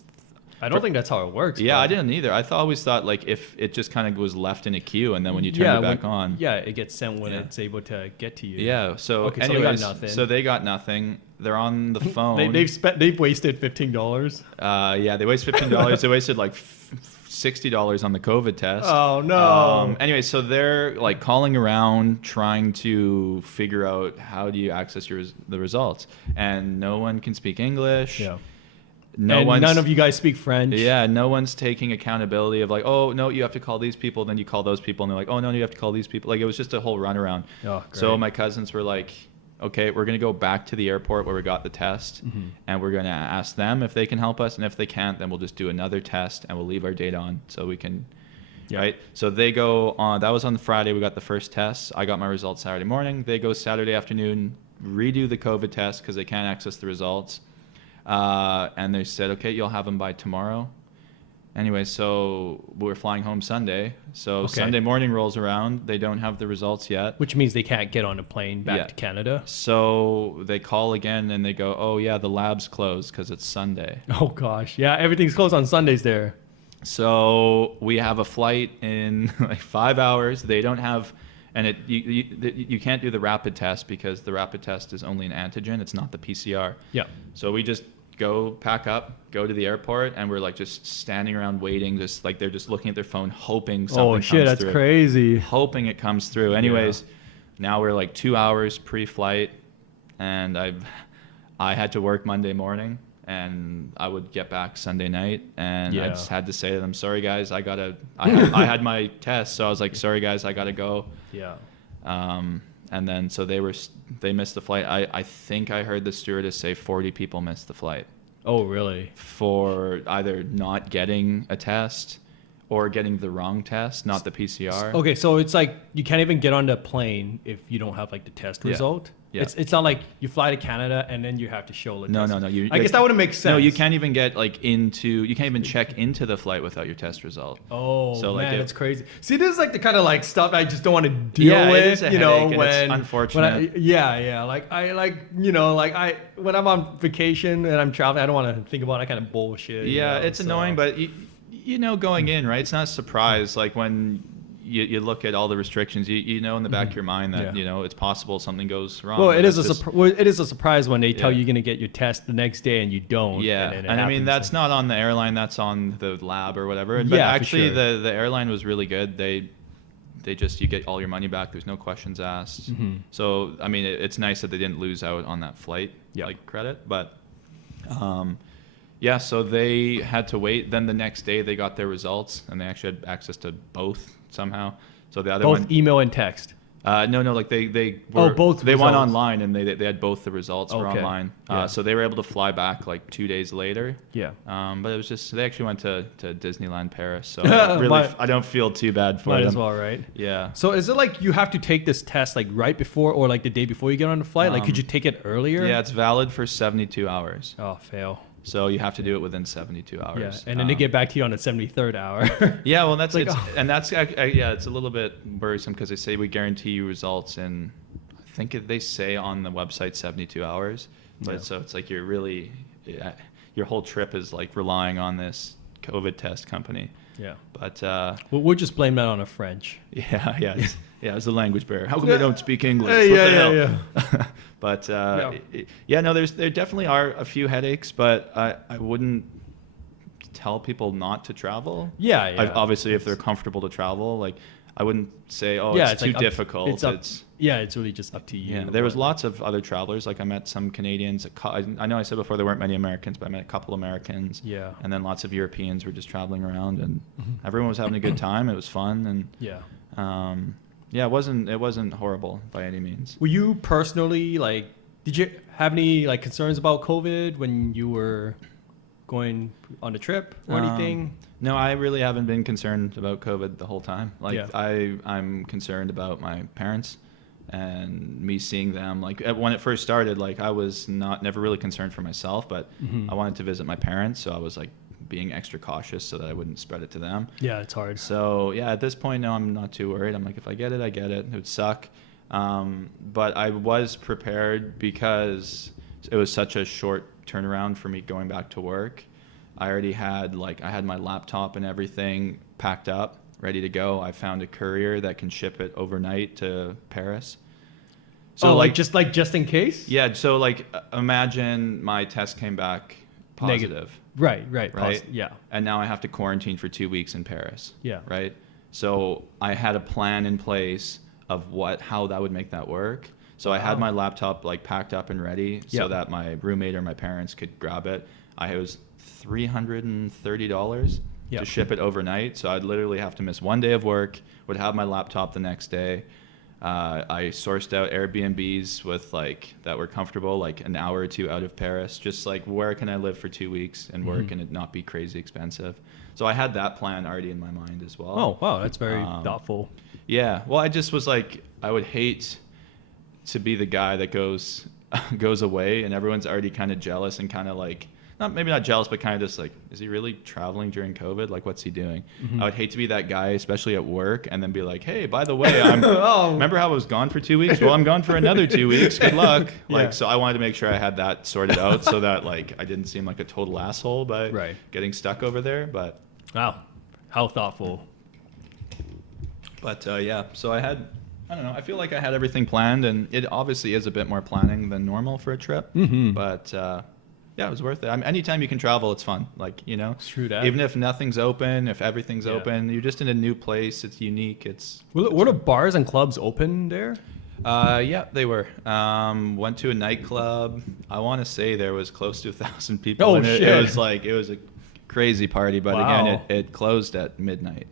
I don't think that's how it works. Yeah, but- I didn't either. Always thought like if it just kind of was left in a queue and then when you turn it back on. Yeah, it gets sent when Yeah. it's able to get to you. Yeah. So Okay, so they got anyways, nothing. so they got nothing. They're on the phone. They've wasted $15. Yeah, they wasted $15. They wasted like $60 on the COVID test. Oh no. Anyway, so they're like calling around trying to figure out how do you access the results, and no one can speak English. Yeah. None of you guys speak French. Yeah, no one's taking accountability of like, oh no, you have to call these people, then you call those people, and they're like, oh no, you have to call these people. Like it was just a whole runaround. Oh, So great. my cousins were like, okay, we're gonna go back to the airport where we got the test, Mm-hmm. and we're gonna ask them if they can help us, and if they can't, then we'll just do another test and we'll leave our data on so we can. Yeah. Right. So they go on. That was on Friday. We got the first test. I got my results Saturday morning. They go Saturday afternoon, redo the COVID test because they can't access the results. And they said, okay, you'll have them by tomorrow. Anyway, so we're flying home Sunday. So Okay. Sunday morning rolls around. They don't have the results yet. Which means they can't get on a plane back Yeah. to Canada. So they call again and they go, oh yeah, the lab's closed because it's Sunday. Oh gosh. Yeah, everything's closed on Sundays there. So we have a flight in like 5 hours. They don't have, and you can't do the rapid test because the rapid test is only an antigen. It's not the PCR. Yeah. So we just go pack up, go to the airport, and we're like just standing around waiting, just like they're just looking at their phone, hoping something Oh shit, comes that's through. crazy. Hoping it comes through. Anyways, now we're like 2 hours pre-flight, and I had to work Monday morning, and I would get back Sunday night, and I Yeah. just had to say to them, sorry guys, I had my test, so I was like, sorry guys, I gotta go. Yeah. And then so they missed the flight. I think I heard the stewardess say 40 people missed the flight Oh really? for either not getting a test or getting the wrong test, not the PCR. Okay, so it's like you can't even get on the plane if you don't have like the test Yeah. result. Yeah. It's not like you fly to Canada and then you have to show the No, test. no. I guess that wouldn't make sense. No, you can't even get like you can't even check into the flight without your test result. Oh So, like, man, if- that's crazy. See, this is like the kind of like stuff I just don't want to deal Yeah, it with. is a You know, headache, and it's when unfortunate. Like when I'm on vacation and I'm traveling, I don't want to think about that kind of bullshit. you Yeah, know, it's so- annoying, but you know going in, right? It's not a surprise. Like when you look at all the restrictions, you know in the back of your mind that Mm-hmm. Yeah. you know it's possible something goes wrong. Well, but it is it's a just- it is a surprise when they tell Yeah. you're gonna get your test the next day and you don't. Yeah, then it and I mean happens. that's not on the airline, that's on the lab or whatever. But Yeah, for actually, sure. the airline was really good. They just you get all your money back. There's no questions asked. Mhm. So I mean, it's nice that they didn't lose out on that flight Yeah. like credit. But yeah, so they had to wait. Then the next day they got their results, and they actually had access to both somehow. So the other both one, email and text. no, like they Oh, were, both they went results. online and they had both the results were Okay. online. Yeah. So they were able to fly back like 2 days later. Yeah. But it was just they actually went to Disneyland Paris, so Might- I don't feel too bad for Might them. as well, right? Yeah. So is it like you have to take this test like right before or like the day before you get on the flight? Like could you take it earlier? Yeah, it's valid for 72 hours. Oh, fail. So you have to do it within 72 Yeah, hours. and then they get back to you on the 73rd hour. Yeah, well, that's Like, it's, oh. and that's yeah, it's a little bit worrisome because they say we guarantee you results in, I think they say on the website 72 hours, but Yeah. so it's like you're really, your whole trip is like relying on this COVID test company. Yeah. But We'll just blame that on the French. yeah, it's the language barrier. How come they don't speak English? Hey, What yeah, the yeah, hell? But yeah, no, there definitely are a few headaches, but I wouldn't tell people not to travel. Yeah, yeah. Obviously, if they're comfortable to travel, like I wouldn't say, oh, Yeah, it's too like difficult. it's really just up to you. yeah, there was lots of other travelers. Like I met some Canadians. I know I said before there weren't many Americans, but I met a couple Americans. Yeah. And then lots of Europeans were just traveling around, and everyone was having a good time. It was fun, and Yeah. it wasn't horrible by any means. Were you personally like? Did you have any like concerns about COVID when you were going on a trip or anything? No, I really haven't been concerned about COVID the whole time. Like Yeah. I'm concerned about my parents and me seeing them. Like when it first started, like I was never really concerned for myself, but Mhm. I wanted to visit my parents, so I was like being extra cautious so that I wouldn't spread it to them. Yeah, it's hard. So yeah, at this point, no, I'm not too worried. I'm like, if I get it, I get it. It would suck. But I was prepared because it was such a short turnaround for me going back to work. I already had I had my laptop and everything packed up, ready to go. I found a courier that can ship it overnight to Paris. So just in case? Yeah, so imagine my test came back positive. Negative. Right. Right? Yeah. And now I have to quarantine for 2 weeks in Paris. Yeah. Right? So I had a plan in place of how that would make that work. So I had my laptop packed up and ready so that my roommate or my parents could grab it. It was $330 to ship it overnight. So I'd literally have to miss 1 day of work, would have my laptop the next day. I sourced out Airbnbs with that were comfortable, an hour or two out of Paris, just where can I live for 2 weeks and work and it not be crazy expensive. So I had that plan already in my mind as well. Oh, wow. That's very thoughtful. Yeah. Well, I just was I would hate to be the guy that goes away and everyone's already kind of jealous and kind of maybe not jealous, but kind of just is he really traveling during COVID? What's he doing? Mm-hmm. I would hate to be that guy, especially at work, and then be like, hey, by the way, remember how I was gone for 2 weeks? Well, I'm gone for another 2 weeks. Good luck. Yeah. So I wanted to make sure I had that sorted out so that I didn't seem like a total asshole by getting stuck over there. But wow, how thoughtful. But yeah, so I don't know. I feel like I had everything planned, and it obviously is a bit more planning than normal for a trip. Mm-hmm. But yeah, it was worth it. I mean, anytime you can travel, it's fun. It's true that. Even if nothing's open, if everything's open, you're just in a new place. It's unique. Were the bars and clubs open there? Yeah, they were. Went to a nightclub. I want to say there was close to 1,000 people. Oh, in it. shit. It was a crazy party, but Wow. again, it closed at midnight.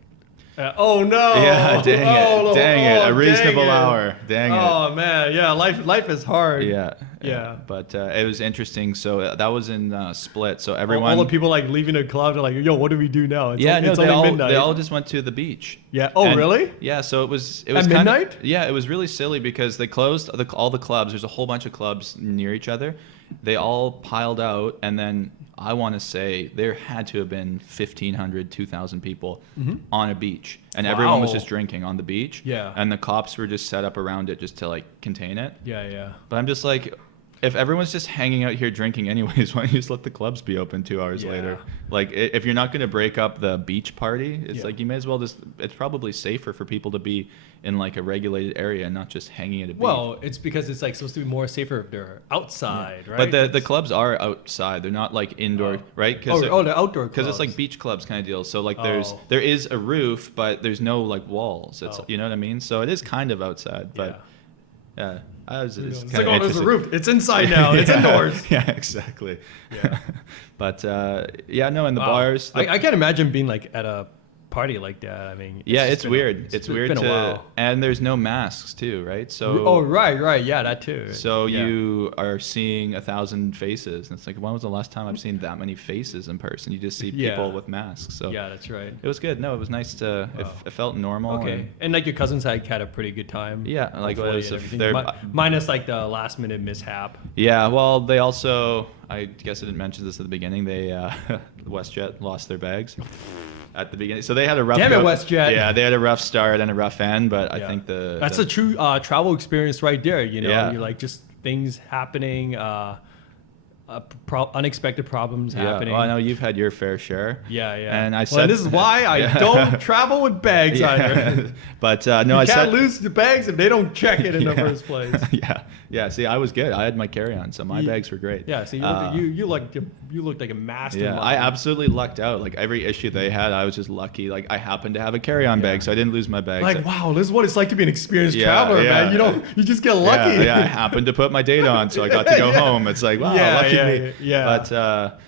Oh no! Yeah, dang it, a reasonable dang it. hour. Dang it. Oh man, yeah, life is hard. Yeah. But it was interesting. So that was in Split. So All everyone, the people leaving the club, they're like, "Yo, what do we do now?" It's it's only all, midnight. they all just went to the beach. Yeah. Oh, And- really? Yeah. So it was At kinda- midnight? Yeah, it was really silly because they closed all the clubs. There's a whole bunch of clubs near each other. They all piled out, and then I want to say there had to have been 1,500, 2,000 people on a beach, and everyone was Wow. just drinking on the beach. Yeah. And the cops were just set up around it just to contain it. Yeah. But I'm just if everyone's just hanging out here drinking anyways, why don't you just let the clubs be open 2 hours Yeah. later? If you're not going to break up the beach party, it's you may as well it's probably safer for people to be in a regulated area and not just hanging at a beach. Well, it's because it's supposed to be more safer if they're outside, right? But the clubs are outside. They're not indoor, right? they're outdoor Because clubs. it's beach clubs kind of deal. So Oh. there is a roof, but there's no walls. It's Oh. you know what I mean? So it is kind of outside, but yeah. It's It's kinda like, oh, there's a interesting. roof. It's inside now. It's indoors. Yeah, exactly. Yeah. But yeah, no, in the Wow. bars. I can't imagine being at a party like that. I mean, Yeah, just it's been weird. It's weird been to, a while. and there's no masks too, right? So Oh, right. Yeah, that too. So Yeah. you are seeing 1,000 faces, and it's when was the last time I've seen that many faces in person? You just see people with masks. So Yeah, that's right. it was good. No, it was nice to. Wow. It felt normal. Okay, and your cousins had a pretty good time. Yeah, hopefully, was and if everything. they're. Minus the last minute mishap. Yeah, well, they also. I guess I didn't mention this at the beginning. They WestJet lost their bags at the beginning, so they had a rough. Damn it, WestJet. Yeah, they had a rough start and a rough end, but I Yeah. think That's a true travel experience right there. Yeah. You're just things happening, unexpected problems happening. Well, I know you've had your fair share. Yeah. And I Well, said this is why I don't travel with bags either. But no, You I can't said lose the bags if they don't check it in the first place. yeah. See, I was good. I had my carry-on, so my bags were great. Yeah. So you looked like a master. Yeah, I absolutely lucked out. Every issue they had, I was just lucky. I happened to have a carry-on bag, so I didn't lose my bags. Wow, this is what it's like to be an experienced Yeah, traveler, yeah. man. You just get lucky. Yeah, I happened to put my date on, so I got to go home. It's wow, lucky me. Yeah. But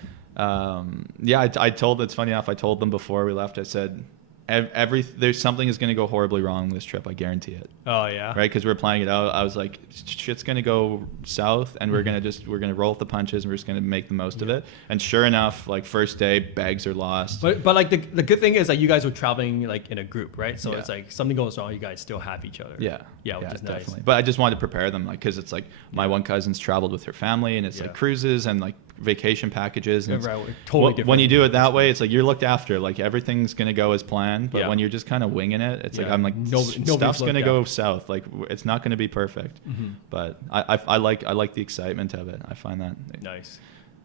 yeah, I told. It's funny enough. I told them before we left. I said, there's something is going to go horribly wrong this trip. I guarantee it. Oh yeah. Right, because we're planning it out. I was like, shit's gonna go south, and we're gonna roll with the punches, and we're just gonna make the most of it. And sure enough, like first day, bags are lost. But like the good thing is like you guys were traveling like in a group, right? So Yeah. it's like something goes wrong, you guys still have each other. Yeah, which is nice. definitely. But I just wanted to prepare them, like, because it's like my one cousin's traveled with her family, and it's like cruises and like vacation packages. And Right, totally different. When you do it that way, it's like you're looked after. Like everything's gonna go as planned. But Yeah. when you're just kind of winging it, it's like Yeah. I'm like Nobody's stuff's gonna looked go after. south. Like it's not gonna be perfect. But I like the excitement of it. I find that Nice.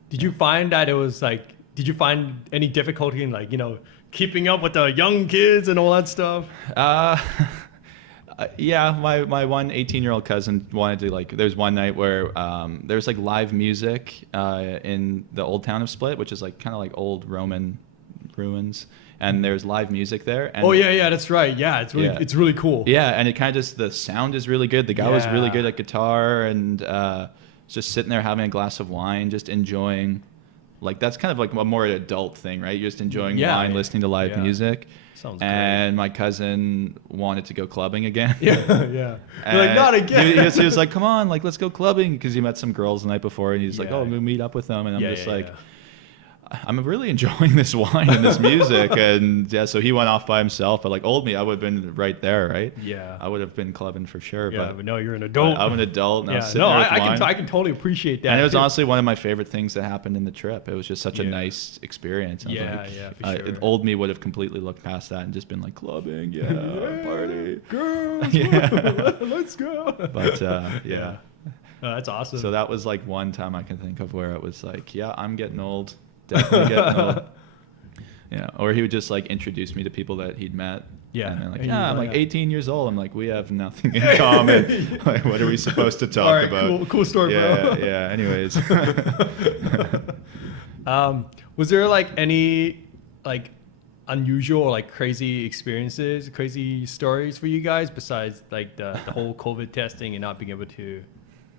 Did you find that it was like? Did you find any difficulty in like keeping up with the young kids and all that stuff? Yeah, my one 18-year-old cousin wanted to like. There's one night where there was like live music in the old town of Split, which is like kind of like old Roman ruins, and there's live music there. And Oh yeah, that's right. Yeah, it's really cool. Yeah, and it kind of just the sound is really good. The guy was really Yeah. good at guitar, and just sitting there having a glass of wine, just enjoying. Like that's kind of like a more adult thing, right? You're just enjoying wine, listening to live music. Sounds and my cousin wanted to go clubbing again. great. Yeah. You're like, not again. He was like, come on, like let's go clubbing, because he met some girls the night before, and he's like, oh, we'll meet up with them, and I'm just like. I'm really enjoying this wine and this music, and so he went off by himself. But like old me, I would have been right there, right? Yeah. I would have been clubbing for sure. Yeah, but no, you're an adult. I'm an adult, and I was sitting no, there with wine. I can totally appreciate that. And it was too. honestly one of my favorite things that happened in the trip. It was just such a Yeah. nice experience. And I was for sure. Old me would have completely looked past that and just been like clubbing, party, girls, yeah. let's go. But yeah. Oh, that's awesome. So that was like one time I can think of where it was like, yeah, I'm getting old. Definitely getting old. Yeah. Or he would just like introduce me to people that he'd met. Yeah. And then like, And yeah, you- I'm like yeah. 18 years old. I'm like, we have nothing in common. Like, what are we supposed to talk All right, about? cool story, yeah, bro. Yeah. Anyways. Was there like any like unusual or like crazy experiences, crazy stories for you guys besides like the whole COVID testing and not being able to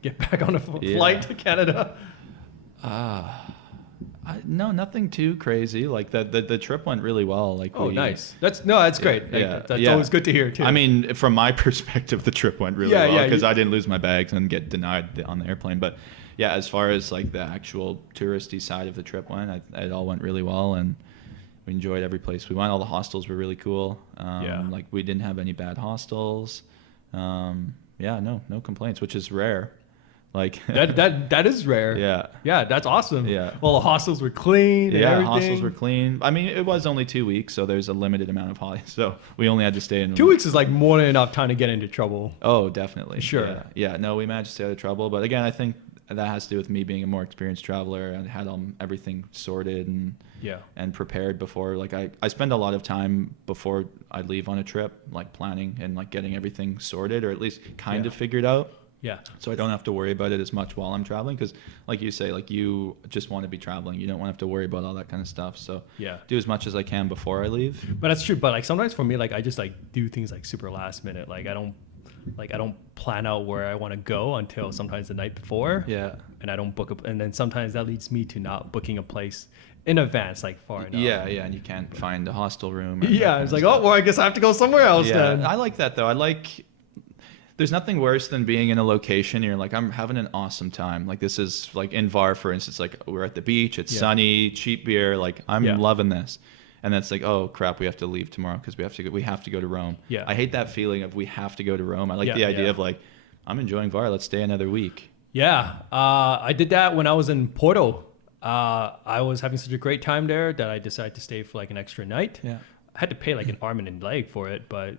get back on a flight to Canada? No, nothing too crazy. Like the trip went really well. Like Nice. That's great. Like, that's always good to hear too. I mean, from my perspective, the trip went really Yeah, well yeah, because you- I didn't lose my bags and get denied on the airplane. But yeah, as far as like the actual touristy side of the trip went, it all went really well, and we enjoyed every place we went. All the hostels were really cool. Like we didn't have any bad hostels. No complaints, which is rare. Like that is rare. Yeah. Yeah, that's awesome. Yeah. Well, the hostels were clean. And Yeah, everything. hostels were clean. I mean, it was only 2 weeks, so there's a limited amount of holidays. So we only had to stay in 2 weeks is like more than enough time to get into trouble. Oh, definitely. Sure. Yeah. No, we managed to stay out of trouble. But again, I think that has to do with me being a more experienced traveler and had everything sorted and prepared before. Like I spend a lot of time before I leave on a trip, like planning and like getting everything sorted, or at least kind of figured out. Yeah. So I don't have to worry about it as much while I'm traveling, because like you say, like you just want to be traveling. You don't want to have to worry about all that kind of stuff. So do as much as I can before I leave. But that's true. But like sometimes for me, like I just like do things like super last minute. Like I don't plan out where I want to go until sometimes the night before. Yeah. And I don't book and then sometimes that leads me to not booking a place in advance, like far enough. Yeah, and you can't find a hostel room. Or Yeah, it's like, oh well, I guess I have to go somewhere else then. I like that though. There's nothing worse than being in a location and you're like, I'm having an awesome time. Like this is like in VAR, for instance, like we're at the beach, it's sunny, cheap beer, like I'm loving this. And then it's like, oh crap, we have to leave tomorrow because we have to go to Rome. Yeah. I hate that feeling of we have to go to Rome. I like the idea of like, I'm enjoying VAR, let's stay another week. Yeah, I did that when I was in Porto. I was having such a great time there that I decided to stay for like an extra night. Yeah. I had to pay like an arm and a leg for it, but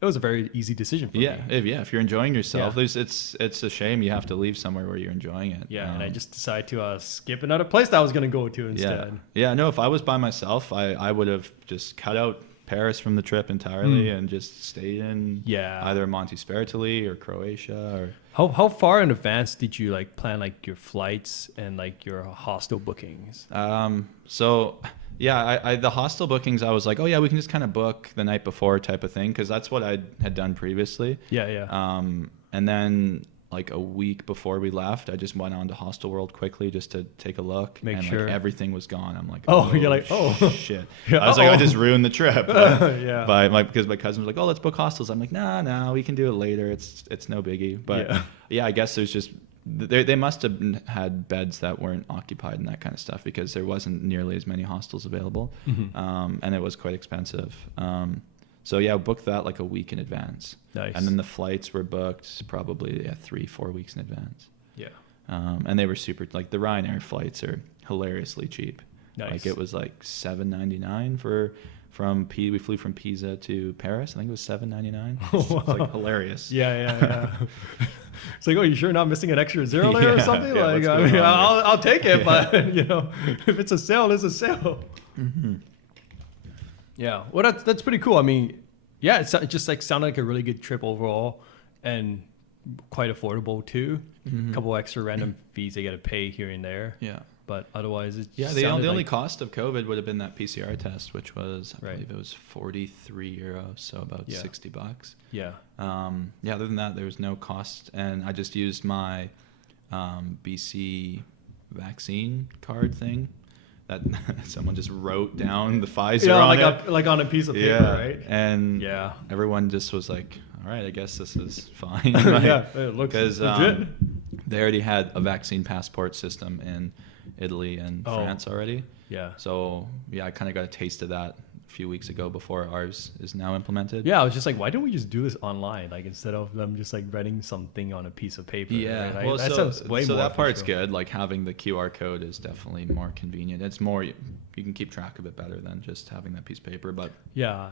it was a very easy decision for me. If you're enjoying yourself, it's a shame you have to leave somewhere where you're enjoying it. Yeah, and I just decided to skip another place that I was going to go to instead. No, if I was by myself, I would have just cut out Paris from the trip entirely and just stayed in either Monte Spertoli or Croatia. Or How far in advance did you like plan like your flights and like your hostel bookings? The hostel bookings, I was like, oh yeah, we can just kind of book the night before type of thing, because that's what I had done previously. Yeah. And then like a week before we left, I just went on to Hostel World quickly just to take a look. Make and sure. like everything was gone. I'm like, Oh, you're like, oh. shit. Yeah, I was like, I uh-oh. just ruined the trip. Yeah. Because my cousin was like, oh, let's book hostels. I'm like, nah, we can do it later. It's no biggie. But yeah, I guess there's just they must have had beds that weren't occupied and that kind of stuff, because there wasn't nearly as many hostels available. And it was quite expensive. So yeah, booked that like a week in advance. Nice. And then the flights were booked probably 3-4 weeks in advance. Yeah. And they were super, like the Ryanair flights are hilariously cheap. Nice. Like it was like $7.99 we flew from Pisa to Paris. I think it was $7.99. It's like hilarious. Yeah. It's like, oh, you sure not missing an extra zero there or something? Yeah, Like, what's I going mean, on I'll take it, but if it's a sale, it's a sale. Yeah, well, that's pretty cool. I mean, yeah, it just like sounded like a really good trip overall, and quite affordable too. A couple extra random fees they got to pay here and there. Yeah. But otherwise, it The only cost of COVID would have been that PCR test, which was, I Right. believe it was €43, so about $60. Yeah. Other than that, there was no cost. And I just used my BC vaccine card thing that someone just wrote down the Pfizer on it. like on a piece of paper, right? And Yeah. everyone just was like, all right, I guess this is fine. Yeah, it looks Because legit. they already had a vaccine passport system in Italy and France already. Yeah. So yeah, I kind of got a taste of that a few weeks ago before ours is now implemented. Yeah, I was just like, why don't we just do this online? Like instead of them just like writing something on a piece of paper. Yeah, right? well, that so sounds way more that part's official. good. Like having the QR code is definitely more convenient. It's more, you can keep track of it better than just having that piece of paper. But Yeah.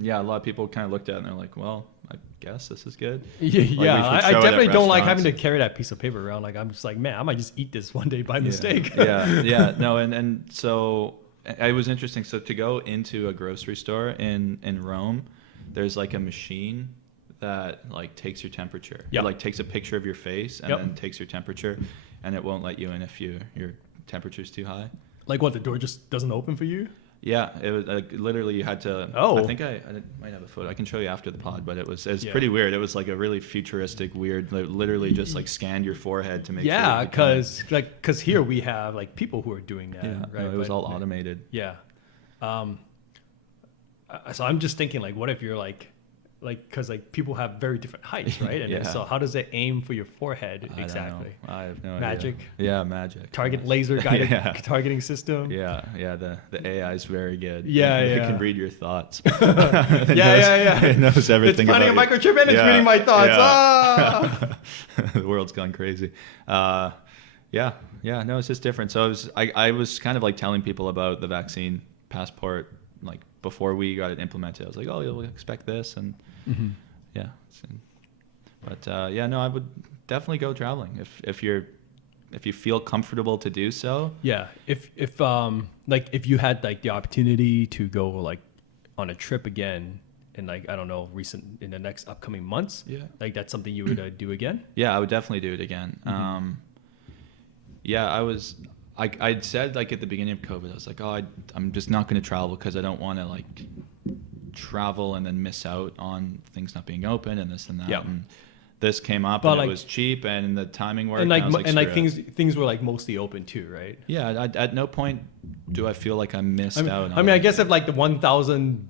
yeah, a lot of people kind of looked at it and they're like, well, I guess this is good. Yeah, we should I show it at definitely don't like having to restaurants. carry that piece of paper around. Like I'm just like, man, I might just eat this one day by mistake. Yeah. No, and so it was interesting. So to go into a grocery store in Rome, there's like a machine that like takes your temperature. Yep. It like takes a picture of your face and then takes your temperature, and it won't let you in if your temperature's too high. Like what, the door just doesn't open for you? Yeah, it was like literally you had to. Oh. I think I might have a photo. I can show you after the pod, but it's Yeah. pretty weird. It was like a really futuristic, weird. Like, literally just like scanned your forehead to make sure. Yeah, you kind because here we have like people who are doing that. yeah, right? no, it was But- all automated. Yeah. So I'm just thinking like, what if you're like, because like people have very different heights, right? And then, Yeah. so how does it aim for your forehead I don't know. exactly? I have no Magic? idea. Yeah, magic. Target laser guided Yeah. targeting system. Yeah, the AI is very good. Yeah, it yeah. can read your thoughts. Yeah. It knows everything. It's finding a about you. microchip and it's reading my thoughts. Ah! The world's gone crazy. No, it's just different. So I was kind of like telling people about the vaccine passport like before we got it implemented. I was like, oh, you'll expect this, and yeah. But I would definitely go traveling if you feel comfortable to do so. Yeah, if you had like the opportunity to go like on a trip again in like I don't know in the next upcoming months, like that's something you would do again. Yeah, I would definitely do it again. I'd said like at the beginning of COVID, I was like, oh, I'm just not going to travel because I don't want to like travel and then miss out on things not being open and this and that. Yeah. And this came up But, and like- it was cheap and the timing worked. And like I was and like screw it. things were like mostly open too, right? Yeah, at no point do I feel like I missed out. On I guess if like the 1,000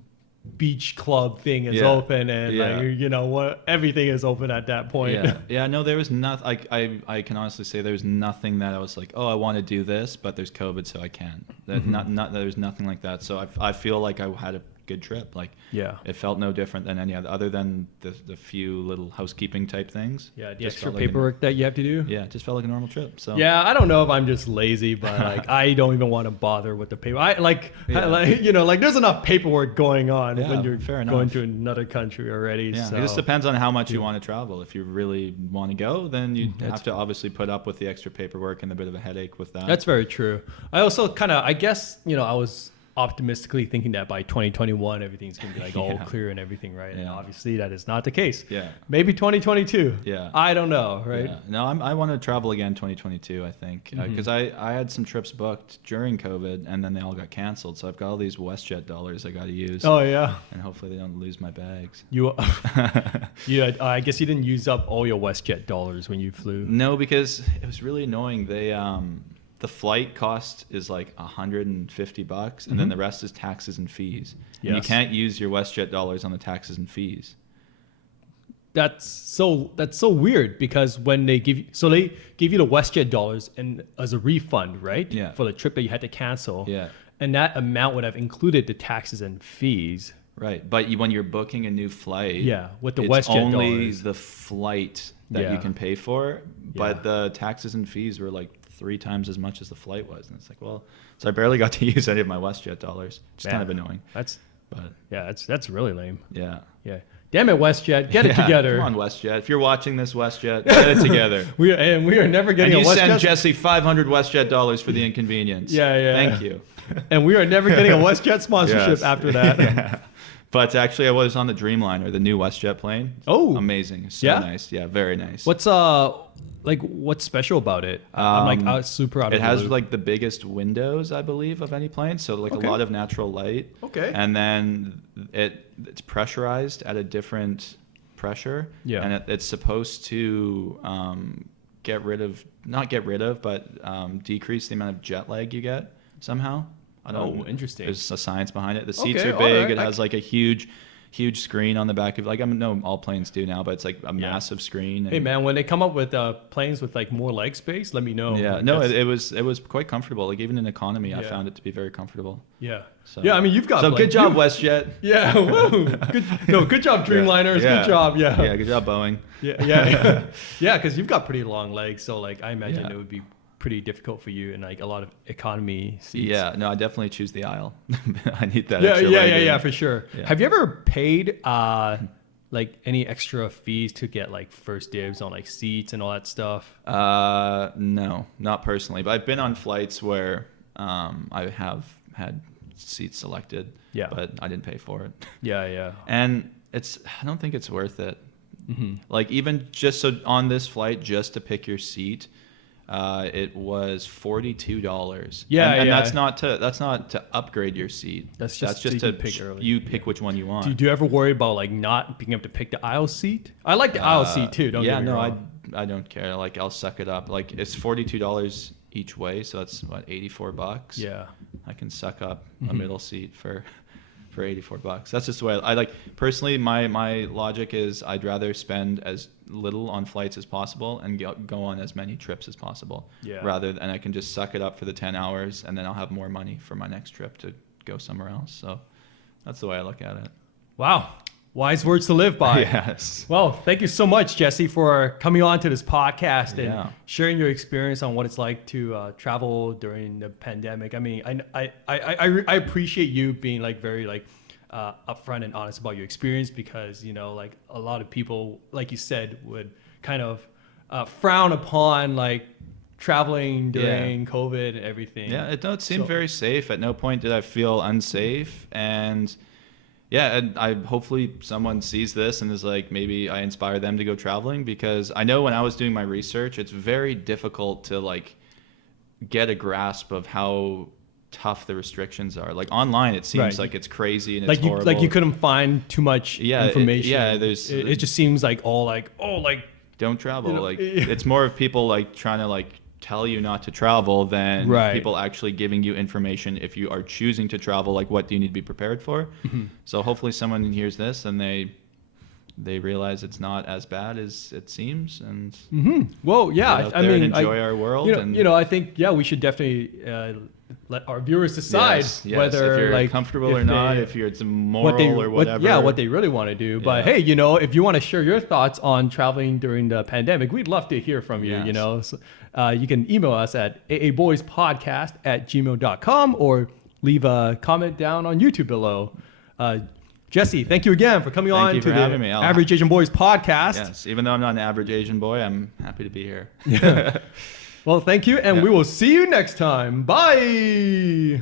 beach club thing is Yeah. open and Yeah. like what everything is open at that point. Yeah. No, there was nothing. I can honestly say there's nothing that I was like, oh, I want to do this, but there's COVID, so I can't. There's nothing like that. So I feel like I had a good trip. Like Yeah. it felt no different than any other than the few little housekeeping type things. Yeah, the Just extra felt like paperwork that you have to do. it just felt like a normal trip. So Yeah, I don't know if I'm just lazy, but like I don't even want to bother with the paper. Yeah. Like there's enough paperwork going on Yeah, when you're fair going enough. to another country already. Yeah, so. it just depends on how much you want to travel. If you really want to go, then you have to obviously put up with the extra paperwork and a bit of a headache with that. That's very true. I also I guess, I was optimistically thinking that by 2021 everything's gonna be like all Yeah. clear and everything, right? And Yeah. obviously that is not the case. Yeah. Maybe 2022. Yeah. I don't know, right? Yeah. No, I want to travel again 2022, I think. Because I had some trips booked during COVID and then they all got canceled. So I've got all these WestJet dollars I got to use. Oh yeah. And hopefully they don't lose my bags. You, yeah. I guess you didn't use up all your WestJet dollars when you flew. No, because it was really annoying. They the flight cost is like $150, and then the rest is taxes and fees. And you Yes. can't use your WestJet dollars on the taxes and fees. That's so weird because when they give you the WestJet dollars and as a refund, right? Yeah. For the trip that you had to cancel. Yeah. And that amount would have included the taxes and fees. Right, but when you're booking a new flight, Yeah, with the it's WestJet only dollars. the flight that you Yeah. can pay for, but Yeah. the taxes and fees were like 3 times as much as the flight was, and it's like, well, so I barely got to use any of my WestJet dollars. It's kind of annoying, That's but that's really lame. yeah. Yeah. Damn it, WestJet, get it Yeah, together. Come on, WestJet. If you're watching this, WestJet, get it together. We are never getting And you a WestJet. send Jesse 500 WestJet dollars for the inconvenience. Yeah, yeah. Thank you. And we are never getting a WestJet sponsorship Yes. after that. Yeah. But actually, I was on the Dreamliner, the new WestJet plane. Oh. Amazing. So Yeah? nice. Yeah, very nice. What's special about it? I'm like super out of It the has loop. like the biggest windows, I believe, of any plane. So like Okay. a lot of natural light. Okay. And then it's pressurized at a different pressure. Yeah. And it's supposed to not get rid of, but decrease the amount of jet lag you get somehow. I don't. Oh, interesting. There's a science behind it. The seats Okay, are big. alright. It has like a huge screen on the back of, like, I know all planes do now, but it's like a massive screen. Hey man, when they come up with planes with like more leg space, let me know. Yeah, no, That's- it was quite comfortable. Like even in economy, I Yeah. found it to be very comfortable. yeah. So, Yeah, I mean you've got so like, good job, you- WestJet. Yeah, woo. Good job, Dreamliners. Yeah. Good job. Yeah. Yeah, good job, Boeing. Yeah. Yeah, because you've got pretty long legs, so like I imagine Yeah. it would be pretty difficult for you in like a lot of economy seats. Yeah, no, I definitely choose the aisle. I need that. Yeah, extra yeah, leg yeah, in. yeah, for sure. Yeah. Have you ever paid like any extra fees to get like first dibs on like seats and all that stuff? No, not personally, but I've been on flights where I have had seats selected. Yeah. But I didn't pay for it, Yeah, yeah. and I don't think it's worth it. Mm-hmm. Like even just so on this flight, just to pick your seat, it was $42. Yeah, and yeah. that's not to upgrade your seat. That's just so you to can pick early. you pick which one you want. Do you ever worry about like not being able to pick the aisle seat? I like the aisle seat too. Don't yeah, get me no, wrong. I don't care. Like I'll suck it up. Like it's $42 each way, so that's what, $84. Yeah. I can suck up a middle seat for $84. That's just the way I like. Personally, my logic is I'd rather spend as little on flights as possible and go on as many trips as possible. Yeah. And I can just suck it up for the 10 hours, and then I'll have more money for my next trip to go somewhere else. So that's the way I look at it. Wow. Wise words to live by. Yes. Well, thank you so much, Jesse, for coming on to this podcast and Yeah. sharing your experience on what it's like to travel during the pandemic. I mean, I appreciate you being like very like upfront and honest about your experience because, you know, like a lot of people, like you said, would kind of frown upon like traveling during COVID and everything. Yeah, it seemed So- very safe. At no point did I feel unsafe. And yeah, and I hopefully someone sees this and is like, maybe I inspire them to go traveling, because I know when I was doing my research, it's very difficult to like get a grasp of how tough the restrictions are. Like online, it seems Right. like it's crazy and Like it's you, horrible. like you couldn't find too much information. there's it just seems like all like, oh, like don't travel. You know, like yeah. it's more of people like trying to like tell you not to travel than Right. people actually giving you information if you are choosing to travel. Like, what do you need to be prepared for? Mm-hmm. So hopefully someone hears this and they realize it's not as bad as it seems, and well, yeah. get out I there mean, and enjoy our world. You know, I think I should definitely let our viewers decide yes, whether if you're like comfortable if or not, they- if you're it's immoral or whatever. what they really want to do. But Yeah. hey, you know, if you want to share your thoughts on traveling during the pandemic, we'd love to hear from you. You Yes. know, so, you can email us at aaboyspodcast@gmail.com or leave a comment down on YouTube below. Jesse, thank you again for coming on you to for the having me. Average Asian Boys podcast. Yes, even though I'm not an average Asian boy, I'm happy to be here. Well, thank you, and Yeah. we will see you next time. Bye.